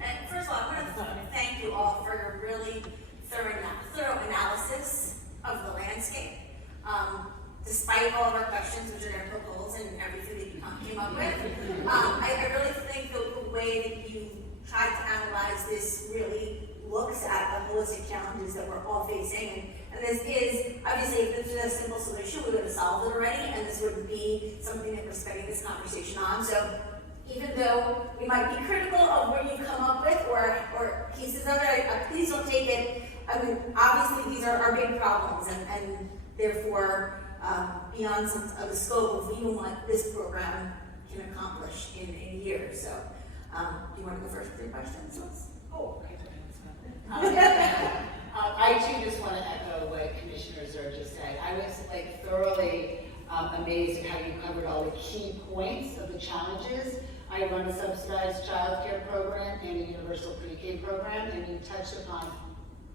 And first of all, I want to thank you all for your really thorough analysis of the landscape. Despite all of our questions, which are going to poke holes in everything that you came up with, I really think the way that you tried to analyze this really looks at the holistic challenges that we're all facing. And this is, obviously, if this was a simple solution, we would have solved it already, and this wouldn't be something that we're spending this conversation on. So even though we might be critical of what you've come up with or pieces of it, please don't take it. I mean, obviously these are big problems, and therefore, beyond some of the scope of even what this program can accomplish in years. So, do you want to go first with your questions, Liz? Oh, I too just want to echo what Commissioner Zur just said. I was thoroughly amazed at how you covered all the key points of the challenges. I run a subsidized child care program and a universal pre-K program, and you touched upon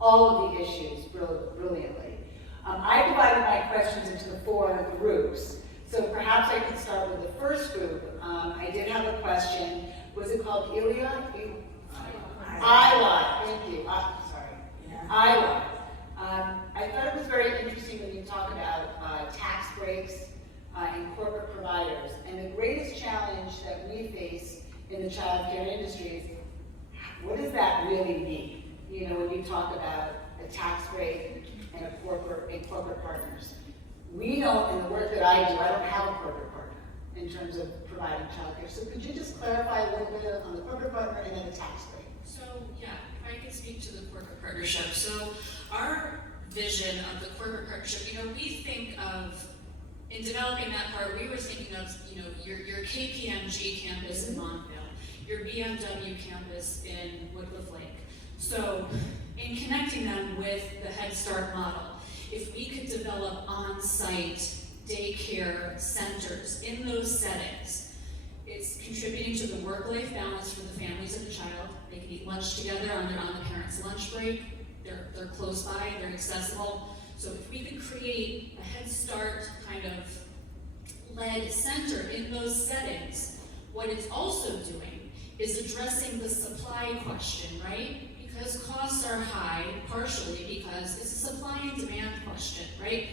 all of the issues brilliantly. I divided my questions into the 4 groups. So perhaps I could start with the first group. I did have a question. Was it called ILA? ILA, thank you. Sorry. ILA. I thought it was very interesting when you talk about tax breaks and corporate providers. And the greatest challenge that we face in the child care industry is, what does that really mean? You know, when you talk about a tax break and corporate partners. We don't, in the work that I do, I don't have a corporate partner in terms of providing childcare. So could you just clarify a little bit on the corporate partner and then the tax break? So yeah, if I could speak to the corporate partnership. So our vision of the corporate partnership, you know, we think of, in developing that part, we were thinking of, you know, your KPMG campus in Montville, your BMW campus in Woodcliff Lake. So in connecting them with the Head Start model, if we could develop on-site daycare centers in those settings, it's contributing to the work-life balance for the families of the child. They can eat lunch together on the parents' lunch break. They're close by, they're accessible. So if we could create a Head Start kind of led center in those settings, what it's also doing is addressing the supply question, right? Because costs are high, partially because it's a supply and demand question, right?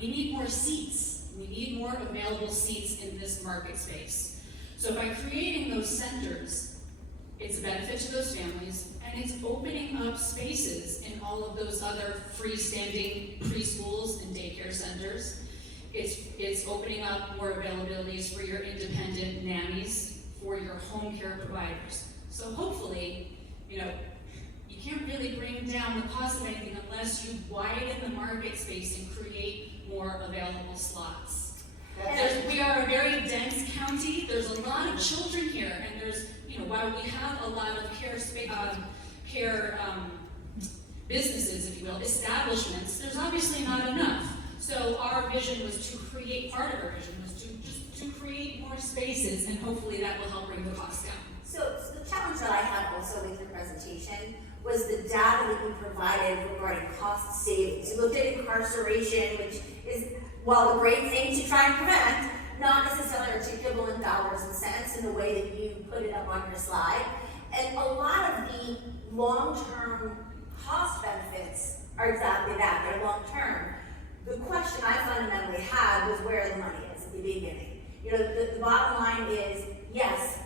We need more seats. We need more available seats in this market space. So by creating those centers, it's a benefit to those families, and it's opening up spaces in all of those other freestanding preschools and daycare centers. It's opening up more availabilities for your independent nannies, for your home care providers. So hopefully, you know, you can't really bring down the cost of anything unless you widen the market space and create more available slots. We are a very dense county. There's a lot of children here, and there's, you know, while we have a lot of care businesses, if you will, establishments, there's obviously not enough. So our vision was to create, part of our vision was to create more spaces, and hopefully that will help bring the cost down. So the challenge that I had also with your presentation was the data that you provided regarding cost savings. You looked at incarceration, which is, while a great thing to try and prevent, not necessarily articulable in dollars and cents in the way that you put it up on your slide. And a lot of the long-term cost benefits are exactly that, they're long-term. The question I fundamentally had was where the money is at the beginning. You know, the bottom line is, yes,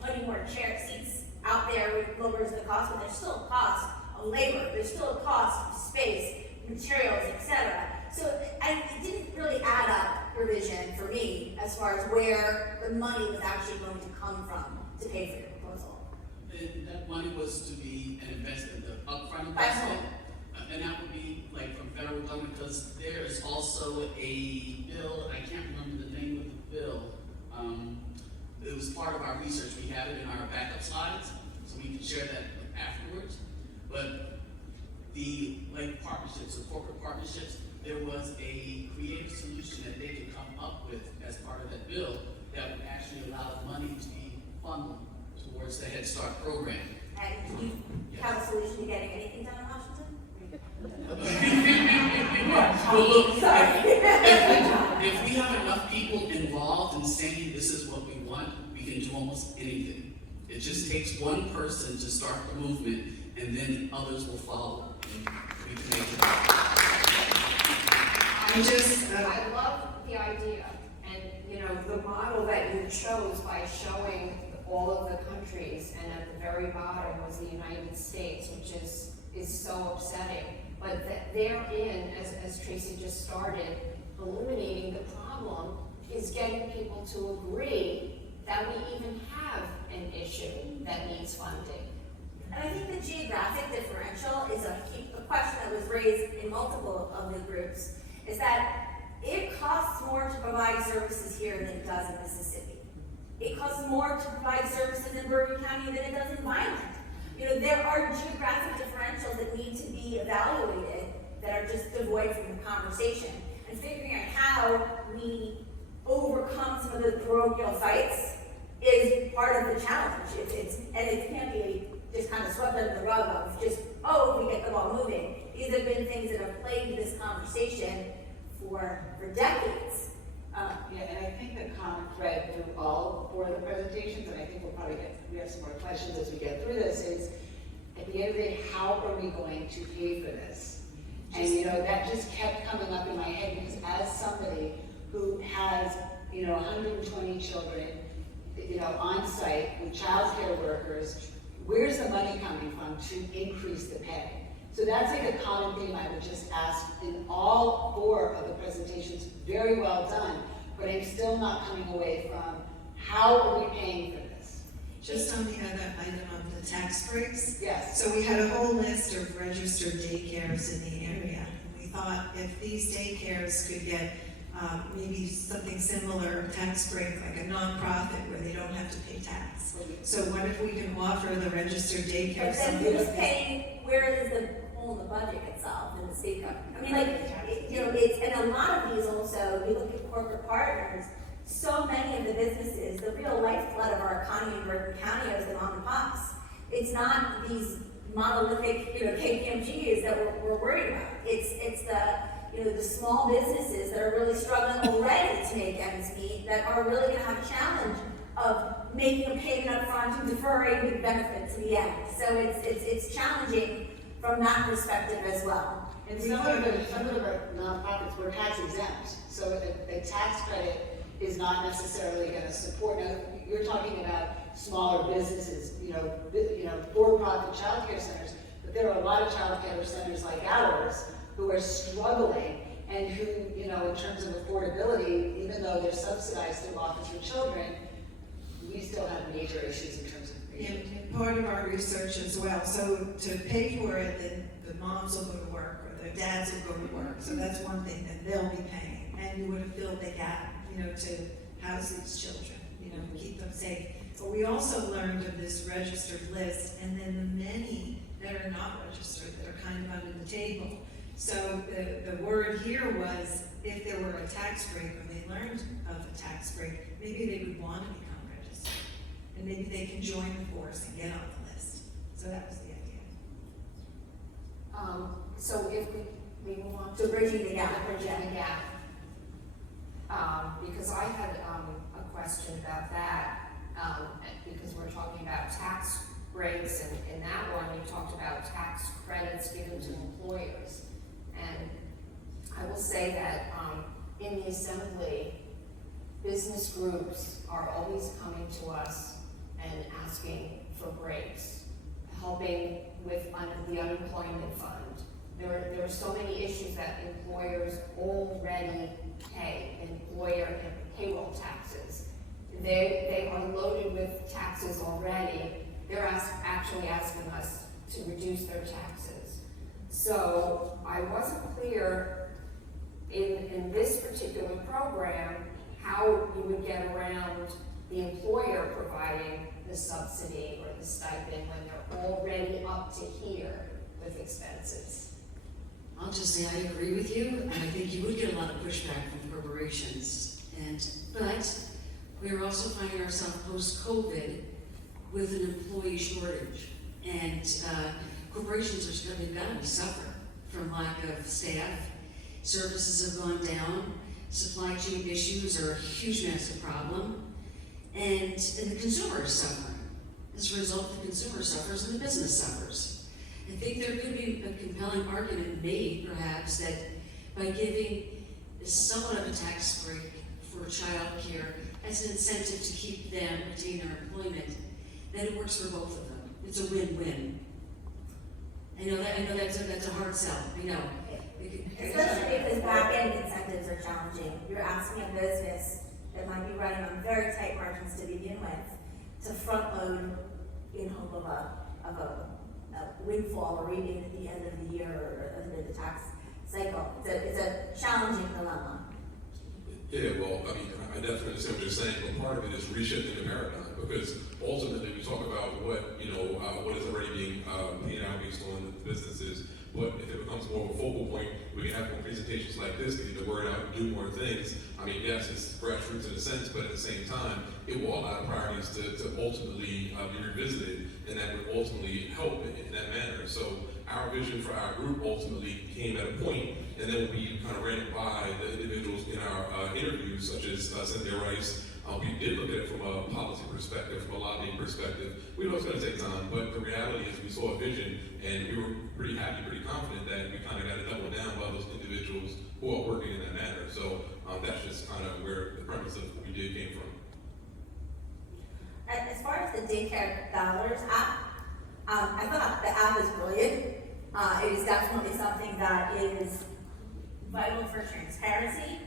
putting more chair seats out there lowers the cost, but there's still a cost of labor, there's still a cost of space, materials, etc. So it didn't really add up, your vision, for me, as far as where the money was actually going to come from to pay for your proposal. That money was to be an investment, the upfront investment. And that would be like from federal government, because there is also a bill, I can't remember the name of the bill. It was part of our research. We have it in our backup slides, so we can share that afterwards. But the partnerships, the corporate partnerships, there was a creative solution that they could come up with as part of that bill that would actually allow the money to be funneled towards the Head Start program. And do you have a solution to getting anything done in Washington? Well, look, if we have enough people involved in saying this is what we want, we can do almost anything. It just takes one person to start the movement, and then others will follow. We can make it happen. I love the idea, and you know, the model that you chose by showing all of the countries, and at the very bottom was the United States, which is so upsetting. But that therein, as Tracy just started, illuminating the problem is getting people to agree that we even have an issue that needs funding. And I think the geographic differential is a question that was raised in multiple of the groups, is that it costs more to provide services here than it does in Mississippi. It costs more to provide services in Bergen County than it does in Vineland. You know, there are geographic differentials that need to be evaluated that are just devoid from the conversation. And figuring out how we overcome some of the parochial fights is part of the challenge. And it can't be just kind of swept under the rug of just, oh, we get the ball moving. These have been things that have plagued this conversation for decades. Yeah, and I think the common thread through all four of the presentations, and I think we have some more questions as we get through this, is at the end of the day, how are we going to pay for this? And you know, that just kept coming up in my head because as somebody who has, you know, 120 children, you know, on site with child care workers, where's the money coming from to increase the pay? So that's like a common theme I would just ask in all four of the presentations. Very well done, but I'm still not coming away from how are we paying for this? Just on the other item of the tax breaks. Yes. So we had a whole list of registered daycares in the area. And we thought if these daycares could get maybe something similar, tax break, like a nonprofit where they don't have to pay tax. So what if we can offer the registered daycare But then something who's like paying, where is the hole in the budget itself in the state government? I mean, like, you know, it's, and a lot of these also, you look at corporate partners, so many of the businesses, the real lifeblood of our economy in Bergen County is the mom and pops. It's not these monolithic, you know, KPMGs that we're worried about. It's the, you know, the small businesses that are really struggling already to make ends meet, that are really gonna have a challenge of making a payment up front and deferring the benefit to the end. So it's challenging from that perspective as well. And some of the nonprofits were tax exempt, so a tax credit is not necessarily going to support. Now, you're talking about smaller businesses, you know, for-profit child care centers, but there are a lot of child care centers like ours who are struggling and who, you know, in terms of affordability, even though they're subsidized through Office for Children, we still have major issues in terms of. And part of our research as well. So to pay for it, then the moms will go to work or the dads will go to work. So that's one thing that they'll be paying. And you would have filled the gap, you know, to house these children, you know, keep them safe. But we also learned of this registered list and then the many that are not registered that are kind of under the table. So the word here was if there were a tax break or they learned of a tax break, maybe they would want to become registered. And maybe they can join the force and get on the list. So that was the idea. So if we move on to bridging the gap. Because I had a question about that, because we're talking about tax breaks, and in that one, you talked about tax credits given to employers. And I will say that in the Assembly, business groups are always coming to us and asking for breaks, helping with the unemployment fund. There are so many issues that employers already pay, employer and payroll taxes. They are loaded with taxes already. They're actually asking us to reduce their taxes. So I wasn't clear in this particular program how you would get around the employer providing the subsidy or the stipend when they're already up to here with expenses. I'll just say I agree with you, and I think you would get a lot of pushback from corporations. But we are also finding ourselves post-COVID with an employee shortage, and corporations are going to suffer from lack of staff. Services have gone down. Supply chain issues are a huge, massive problem, and the consumer is suffering. As a result, the consumer suffers and the business suffers. I think there could be a compelling argument made, perhaps, that by giving somewhat of a tax break for child care as an incentive to keep them, retain their employment, that it works for both of them. It's a win-win. I know that's a hard sell. I know. Especially because back-end incentives are challenging. You're asking a business that might be running on very tight margins to begin with to front load in hope of a windfall or rebate at the end of the year or under the tax cycle. It's a challenging dilemma. Yeah, well, I mean, I definitely understand what you're saying, but part of it is reshifting the paradigm, because ultimately we talk about what, what is already being paid out based on the businesses, but if it becomes more of a focal point, we can have more presentations like this, get the word out, and do more things. I mean, yes, it's grassroots in a sense, but at the same time, it will allow priorities to ultimately be revisited, and that would ultimately help in that manner. So our vision for our group ultimately came at a point, and then we kind of ran it by the individuals in our interviews, such as Cynthia Rice. We did look at it from a policy perspective, from a lobbying perspective. We know it's going to take time, but the reality is we saw a vision, and we were pretty happy, pretty confident that we kind of got to double down by those individuals who are working in that manner. So that's just kind of where the premise of what we did came from. As far as the daycare dollars app, I thought the app is brilliant. It is definitely something that is vital for transparency.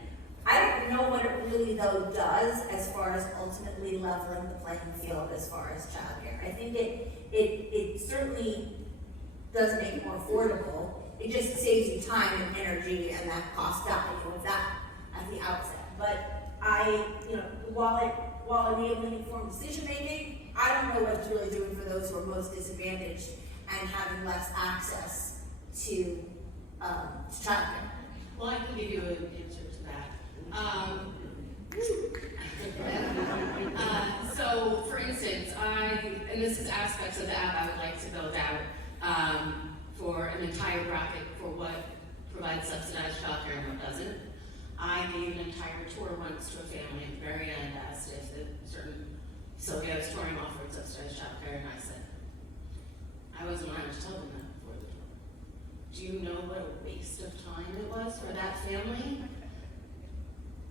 I don't know what it really though does as far as ultimately leveling the playing field as far as childcare. I think it certainly does make it more affordable. It just saves you time and energy and that cost value of that at the outset. But while enabling informed decision making, I don't know what it's really doing for those who are most disadvantaged and having less access to childcare. Well, I can give you an answer to that. So, for instance, and this is aspects of the app I would like to build out for an entire bracket for what provides subsidized childcare and what doesn't. I gave an entire tour once to a family at the very end, asked if the certain facility I was touring offered subsidized childcare, and I said, I wasn't allowed to tell them that before the tour. Do you know what a waste of time it was for that family?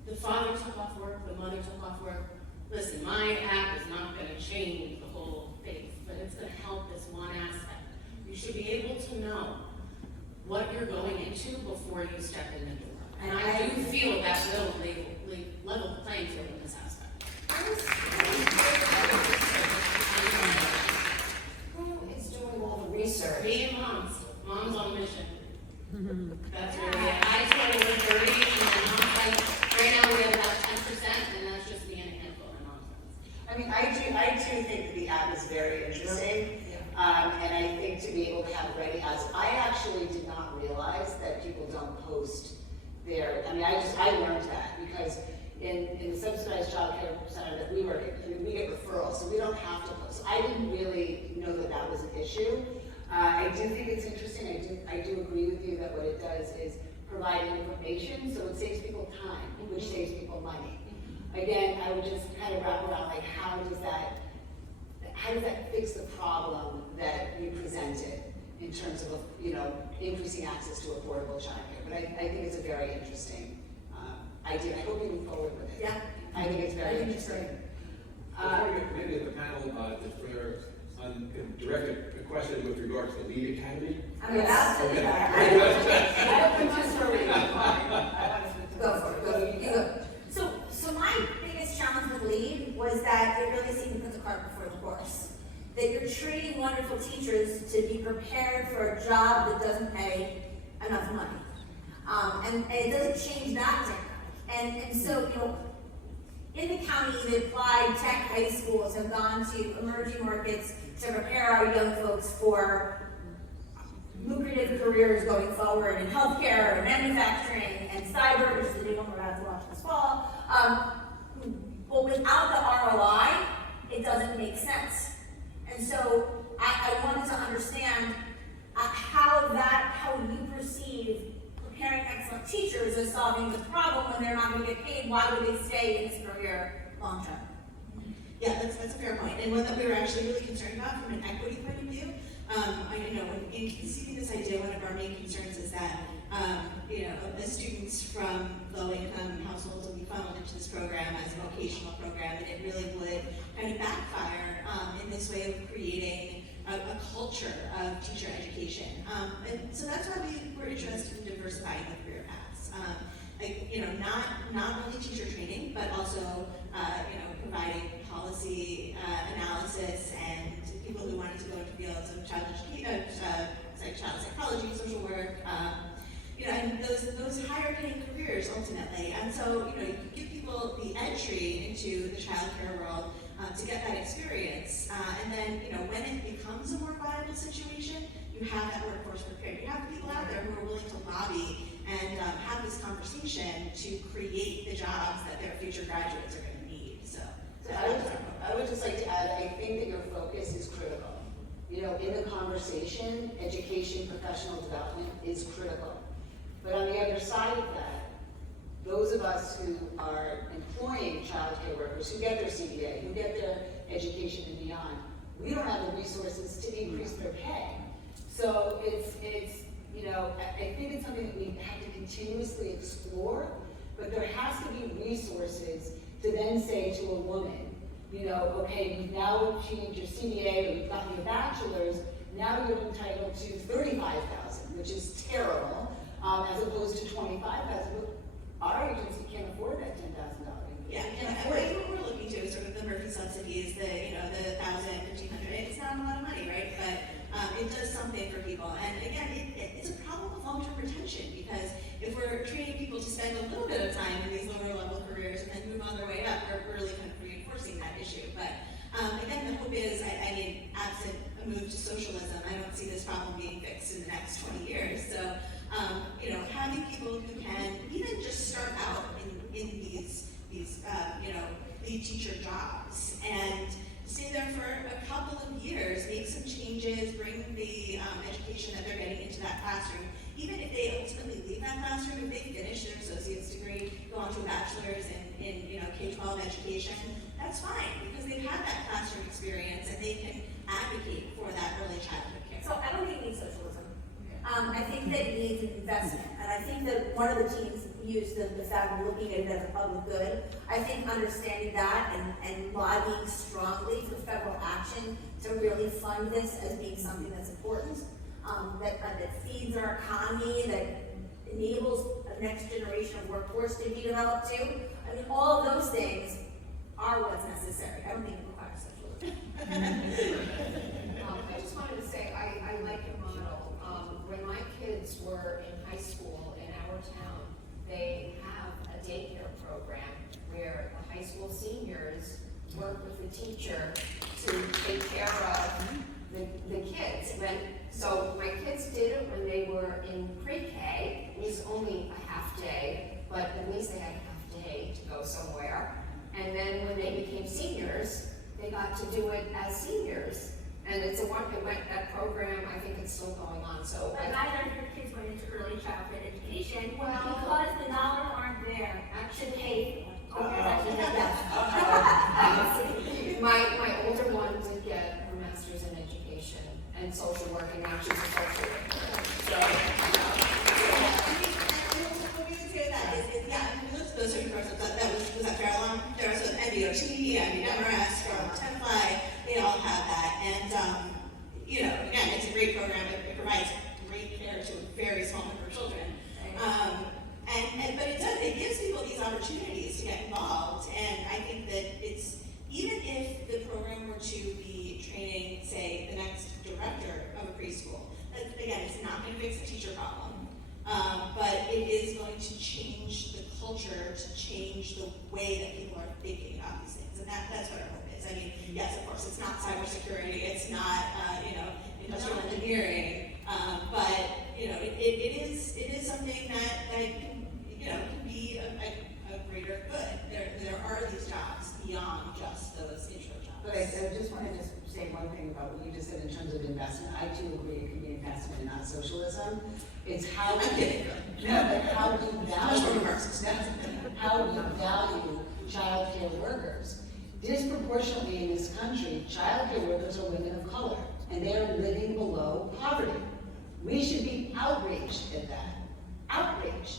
The father took off work, the mother took off work. Listen, my app is not going to change the whole faith, but it's going to help this one aspect. You should be able to know what you're going into before you step in the door. And I do feel that will level the playing field in this aspect. Who is doing all the research? Me and moms. Moms on a mission. That's where we are. I told over 30, and then moms right now we have about 10%, and that's just me and a handful of moms. I mean, I do think that the app is very interesting, and I think to be able to have it ready as, I actually did not realize that people don't post their, I learned that because in the subsidized child care center that we work at, we get referrals, so we don't have to post. I didn't really know that that was an issue. I do think it's interesting. I do agree with you that what it does is provide information, so it saves people time, which saves people money. Again, I would just kind of wrap around like how does that fix the problem that you presented in terms of increasing access to affordable childcare. But I think it's a very interesting idea. I hope you move forward with it. Yeah, I think it's very interesting. Maybe at the panel, direct a question with regards to the LEAD Academy. I'm about to do that. Go for it. You go. So my biggest challenge with LEAD was that it really seemed to put the cart before the horse. That you're training wonderful teachers to be prepared for a job that doesn't pay enough money. And it doesn't change that dynamic. And so, in the county, the applied tech high schools have gone to emerging markets to prepare our young folks for lucrative careers going forward in healthcare and manufacturing and cyber, which is the big one we're about to launch this fall. But without the ROI, it doesn't make sense. And so I wanted to understand how you perceive preparing excellent teachers as solving the problem when they're not going to get paid. Why would they stay in this career long term? Yeah, that's a fair point, and one that we were actually really concerned about from an equity point of view. In conceiving this idea, one of our main concerns is that as students from low-income households will be funneled into this program as a vocational program, and it really would kind of backfire in this way of creating a culture of teacher education. And so that's why we were interested in diversifying the career paths. Not only teacher training, but also providing policy analysis and people who wanted to go into fields of child psychology, social work, and those higher paying careers ultimately. And so, you give people the entry into the childcare world to get that experience. And then, when it becomes a more viable situation, you have that workforce prepared. You have people out there who are willing to lobby and have this conversation to create the jobs that their future graduates are going to need. So I would just like to add, I think that your focus is critical. In the conversation, education, professional development is critical. But on the other side of that, those of us who are employing childcare workers, who get their CBA, who get their education and beyond, we don't have the resources to increase their pay. So it's I think it's something that we have to continuously explore, but there has to be resources to then say to a woman, okay, you've now achieved your CBA or you've gotten your bachelor's, now you're entitled to $35,000, which is terrible, as opposed to $25,000. Our agency can't afford that $10,000. Yeah, what we're looking to is sort of the Murphy subsidies, the $1,000, $1,500. It's not a lot of money, right? But it does something for people. And again, it's a problem of long-term retention, because if we're training people to spend a little bit of time in these lower-level careers and then move on their way up, we're really kind of reinforcing that issue. But again, the hope is, absent a move to socialism, I don't see this problem being fixed in the next 20 years. So, having people who can even just start out in these lead teacher jobs and stay there for a couple of years, make some changes, bring the education that they're getting into that classroom. Even if they ultimately leave that classroom, if they finish their associate's degree, go on to a bachelor's in K-12 education, that's fine, because they've had that classroom experience and they can advocate for that early childhood care. So I don't think it needs socialism. I think that it needs investment, and I think that one of the teams used the fact of looking at it as a public good. I think understanding that and lobbying strongly for federal action to really fund this as being something that's important, that feeds our economy, that enables a next generation of workforce to be developed too. I mean, all of those things are what's necessary. I don't think it requires socialism. I just wanted to say, I like your model. When my kids were in high school in our town, they have a daycare program where the high school seniors work with the teacher to take care of the kids. So my kids did it when they were in pre-K. It was only a half day, but at least they had a half day to go somewhere. And then when they became seniors, they got to do it as seniors. And that program, I think it's still going on, so. But neither of your kids went into early childhood education, Well, because the dollars aren't there to pay. My older one did get her master's in education and social work, and now she's a social worker. So, What we would say to that is those are programs was that Fairlawn? There was NDOT, MRS, Tenfly, they all have that. And, again, it's a great program. It provides great care to a very small number of children. But it gives people these opportunities to get involved. And I think that even if the program were to be training, say, the next director of a preschool, again, it's not going to fix the teacher problem. But it is going to change the culture, to change the way that people are thinking about these things. And that's what our hope is. I mean, yes, of course, it's not cybersecurity, it's not, industrial engineering, but, it is something that can be a greater good. There are these jobs beyond just those intro jobs. But I just want to say one thing about what you just said in terms of investment. I too agree it can be investment and not socialism. It's how we value child care workers. Disproportionately in this country, child care workers are women of color, and they are living below poverty. We should be outraged at that. Outraged.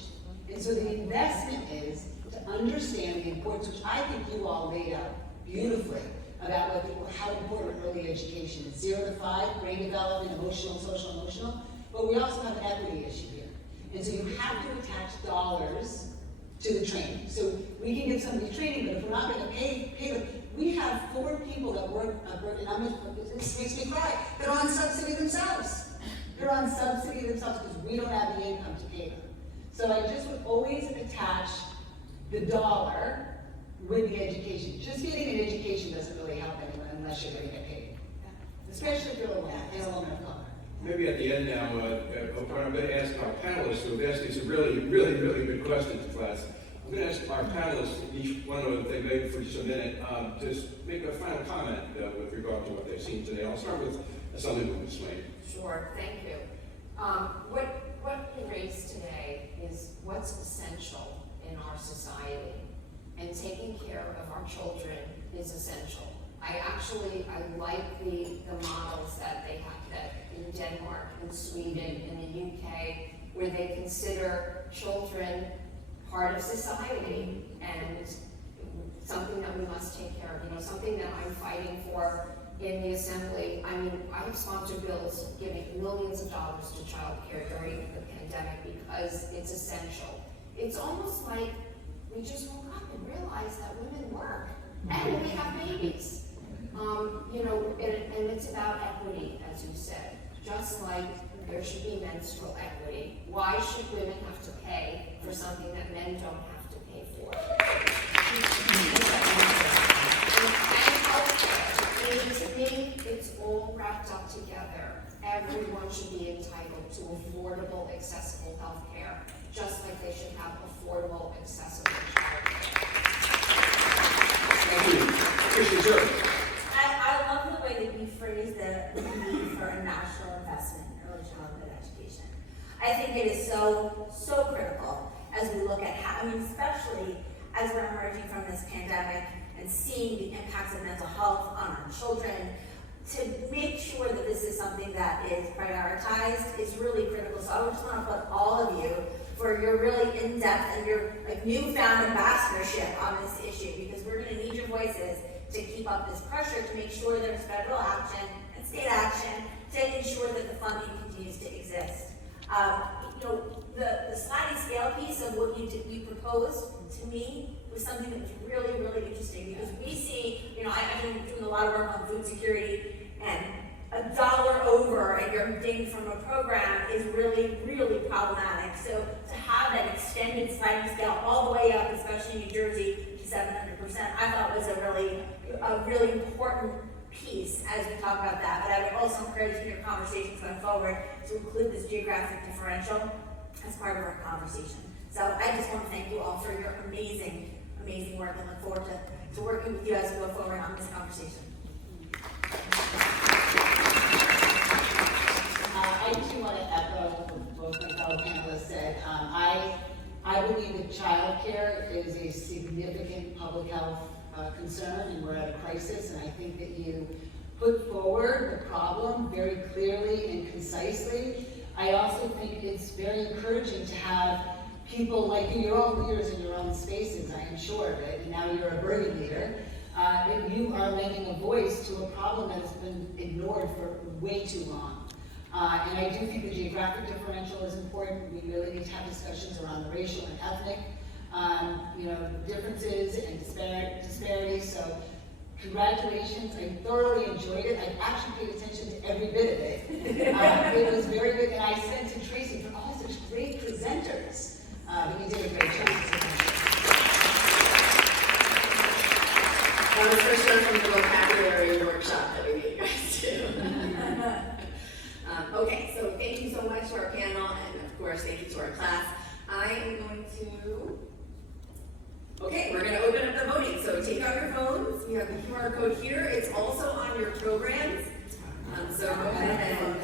And so the investment is to understand the importance, which I think you all laid out beautifully, about how important early education is. 0 to 5, brain development, emotional, social, emotional. But we also have an equity issue here. And so you have to attach dollars to the training. So we can give somebody training, but if we're not going to pay them, we have 4 people that work at Bergen, this makes me cry, they're on subsidy themselves. They're on subsidy themselves because we don't have the income to pay them. So I just would always attach the dollar with the education. Just getting an education doesn't really help anyone unless you're going to get paid, especially if you're a woman of color. Maybe at the end now, what I'm going to ask our panelists, who have asked these really good questions, class. I'm going to ask our panelists, each one of them, they maybe for just a minute, just make a final comment with regard to what they've seen today. I'll start with Assemblywoman Swain. Sure, thank you. What we raised today is what's essential in our society, and taking care of our children is essential. I like the models that they have that in Denmark, in Sweden, in the UK, where they consider children part of society and something that we must take care of. Something that I'm fighting for in the Assembly. I mean, I have sponsored bills giving millions of dollars to child care during the pandemic because it's essential. It's almost like we just woke up and realized that women work and we have babies. And it's about equity, as you said. Just like there should be menstrual equity. Why should women have to pay for something that men don't have to pay for? And healthcare. To me, it's all wrapped up together. Everyone should be entitled to affordable, accessible healthcare, just like they should have affordable, accessible childcare. Thank you. Commissioner Zur. I love the way that you phrase the need for a national investment in early childhood education. I think it is so critical as we look at how, especially as we're emerging from this pandemic and seeing the impacts of mental health on our children, to make sure that this is something that is prioritized is really critical. So I just want to put all of you for your really in-depth and your newfound ambassadorship on this issue, because we're going to need your voices to keep up this pressure to make sure there's federal action and state action to ensure that the funding continues to exist. The sliding scale piece of what you proposed to me was something that was really interesting, because we see, I've been doing a lot of work on food security, and $1 over and you're dinged from a program is really problematic. So to have that extended sliding scale all the way up, especially in New Jersey, to 700%, I thought was a really important piece as we talk about that. But I would also encourage you in your conversations going forward to include this geographic differential as part of our conversation. So I just want to thank you all for your amazing work, and look forward to working with you as we go forward on this conversation. I too want to echo what both my fellow panelists said. I believe that childcare is a significant public health concern, and we're at a crisis, and I think that you put forward the problem very clearly and concisely. I also think it's very encouraging to have people like you, your own leaders in your own spaces. I am sure that now you're a Bergen leader, that you are lending a voice to a problem that has been ignored for way too long. And I do think the geographic differential is important. We really need to have discussions around the racial and ethnic differences and disparities. So congratulations, I thoroughly enjoyed it. I actually paid attention to every bit of it. It was very good, and I said to Tracy, for all such great presenters, you did a great job. That was for sure from the vocabulary workshop that we made you guys do. Okay, so thank you so much to our panel, and of course, thank you to our class. I am going to, we're going to open up the voting. So take out your phones. We have the QR code here. It's also on your programs. So go ahead and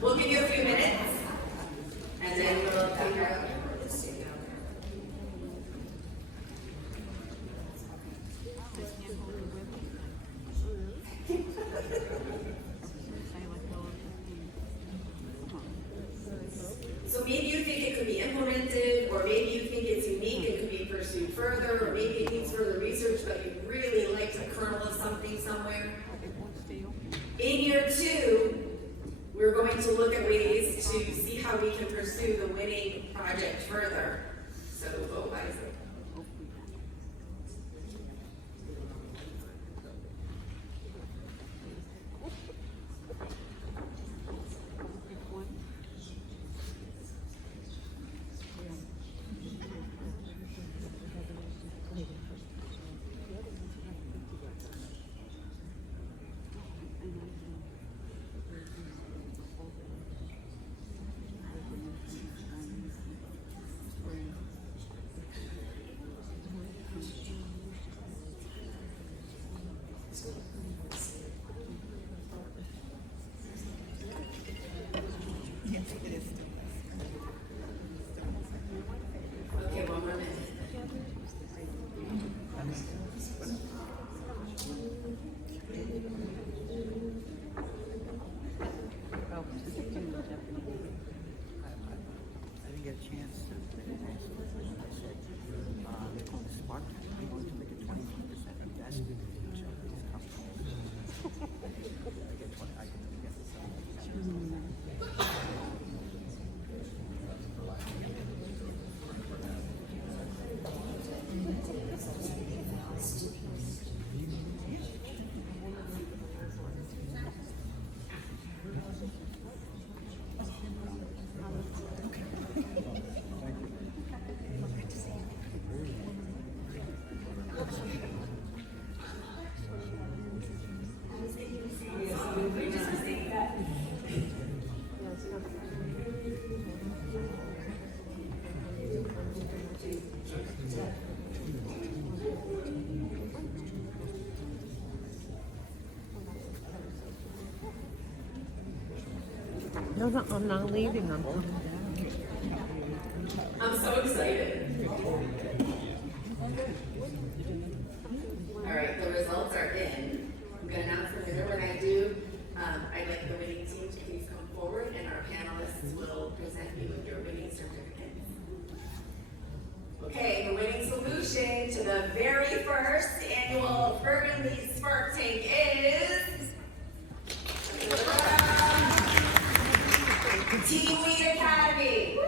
we'll give you a few minutes, and then we'll figure out. So maybe you think it could be implemented, or maybe you think it's unique and could be pursued further, or maybe it needs further research, but you'd really like a kernel of something somewhere. In year 2, we're going to look at ways to see how we can pursue the winning project further. So vote wisely. didn't get a chance to they call it Spark. I'm going to make a 25% investment in each of these companies. I get 20, I can get the 7%. No, I'm not leaving. I'm coming down. I'm so excited. All right, the results are in. I'm going to announce the winner when I do. I'd like the winning team to please come forward, and our panelists will present you with your winning certificates. Okay, the winning solution to the very first annual Bergen LEADS Spark Tank is Team Lead Academy.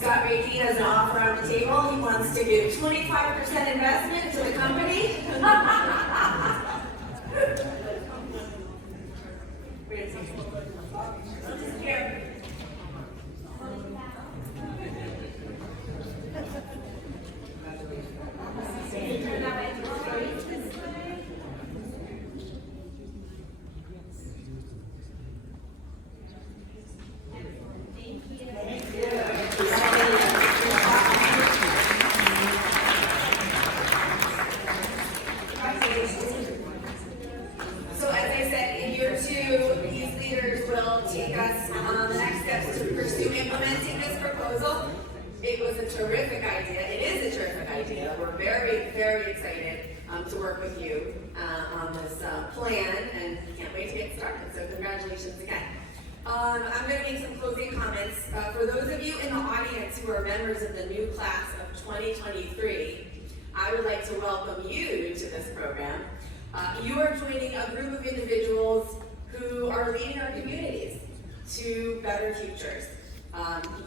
Scott Reiki has an offer on the table. He wants to give 25% investment to the company. Here. So as I said, in year 2, these leaders will take us on the next steps to pursue implementing this proposal. It was a terrific idea. It is a terrific idea. We're very, very excited to work with you on this plan, and can't wait to get started. So congratulations again. I'm going to make some closing comments. For those of you in the audience who are members of the new class of 2023, I would like to welcome you to this program. You are joining a group of individuals who are leading our communities to better futures.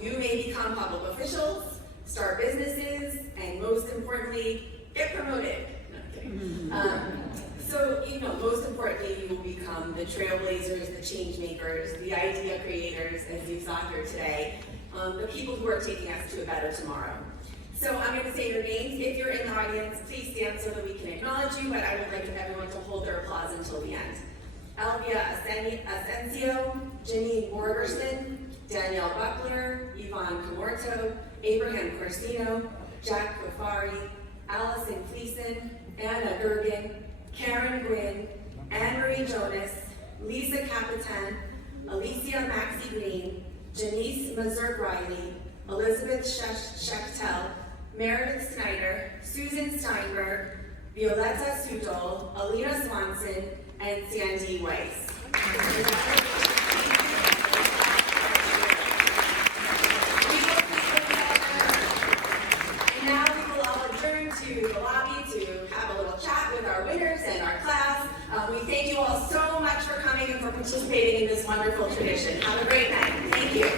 You may become public officials, start businesses, and most importantly, get promoted. No, I'm kidding. So, most importantly, you will become the trailblazers, the change makers, the idea creators, as you saw here today, the people who are taking us to a better tomorrow. So I'm going to say your names. If you're in the audience, please stand so that we can acknowledge you, but I would like everyone to hold their applause until the end. Elvia Asensio, Janine Borgerson, Danielle Buckler, Yvonne Camorto, Abraham Corsino, Jack Kofari, Allison Fleeson, Anna Gergen, Karen Gwynn, Anne-Marie Jonas, Lisa Capitan, Alicia Maxey Green, Janice Mazur-Riley, Elizabeth Schechtel, Meredith Snyder, Susan Steinberg, Violetta Sudol, Alina Swanson, and Sandy Weiss. And now we will all adjourn to the lobby to have a little chat with our winners and our class. We thank you all so much for coming and for participating in this wonderful tradition. Have a great night. Thank you.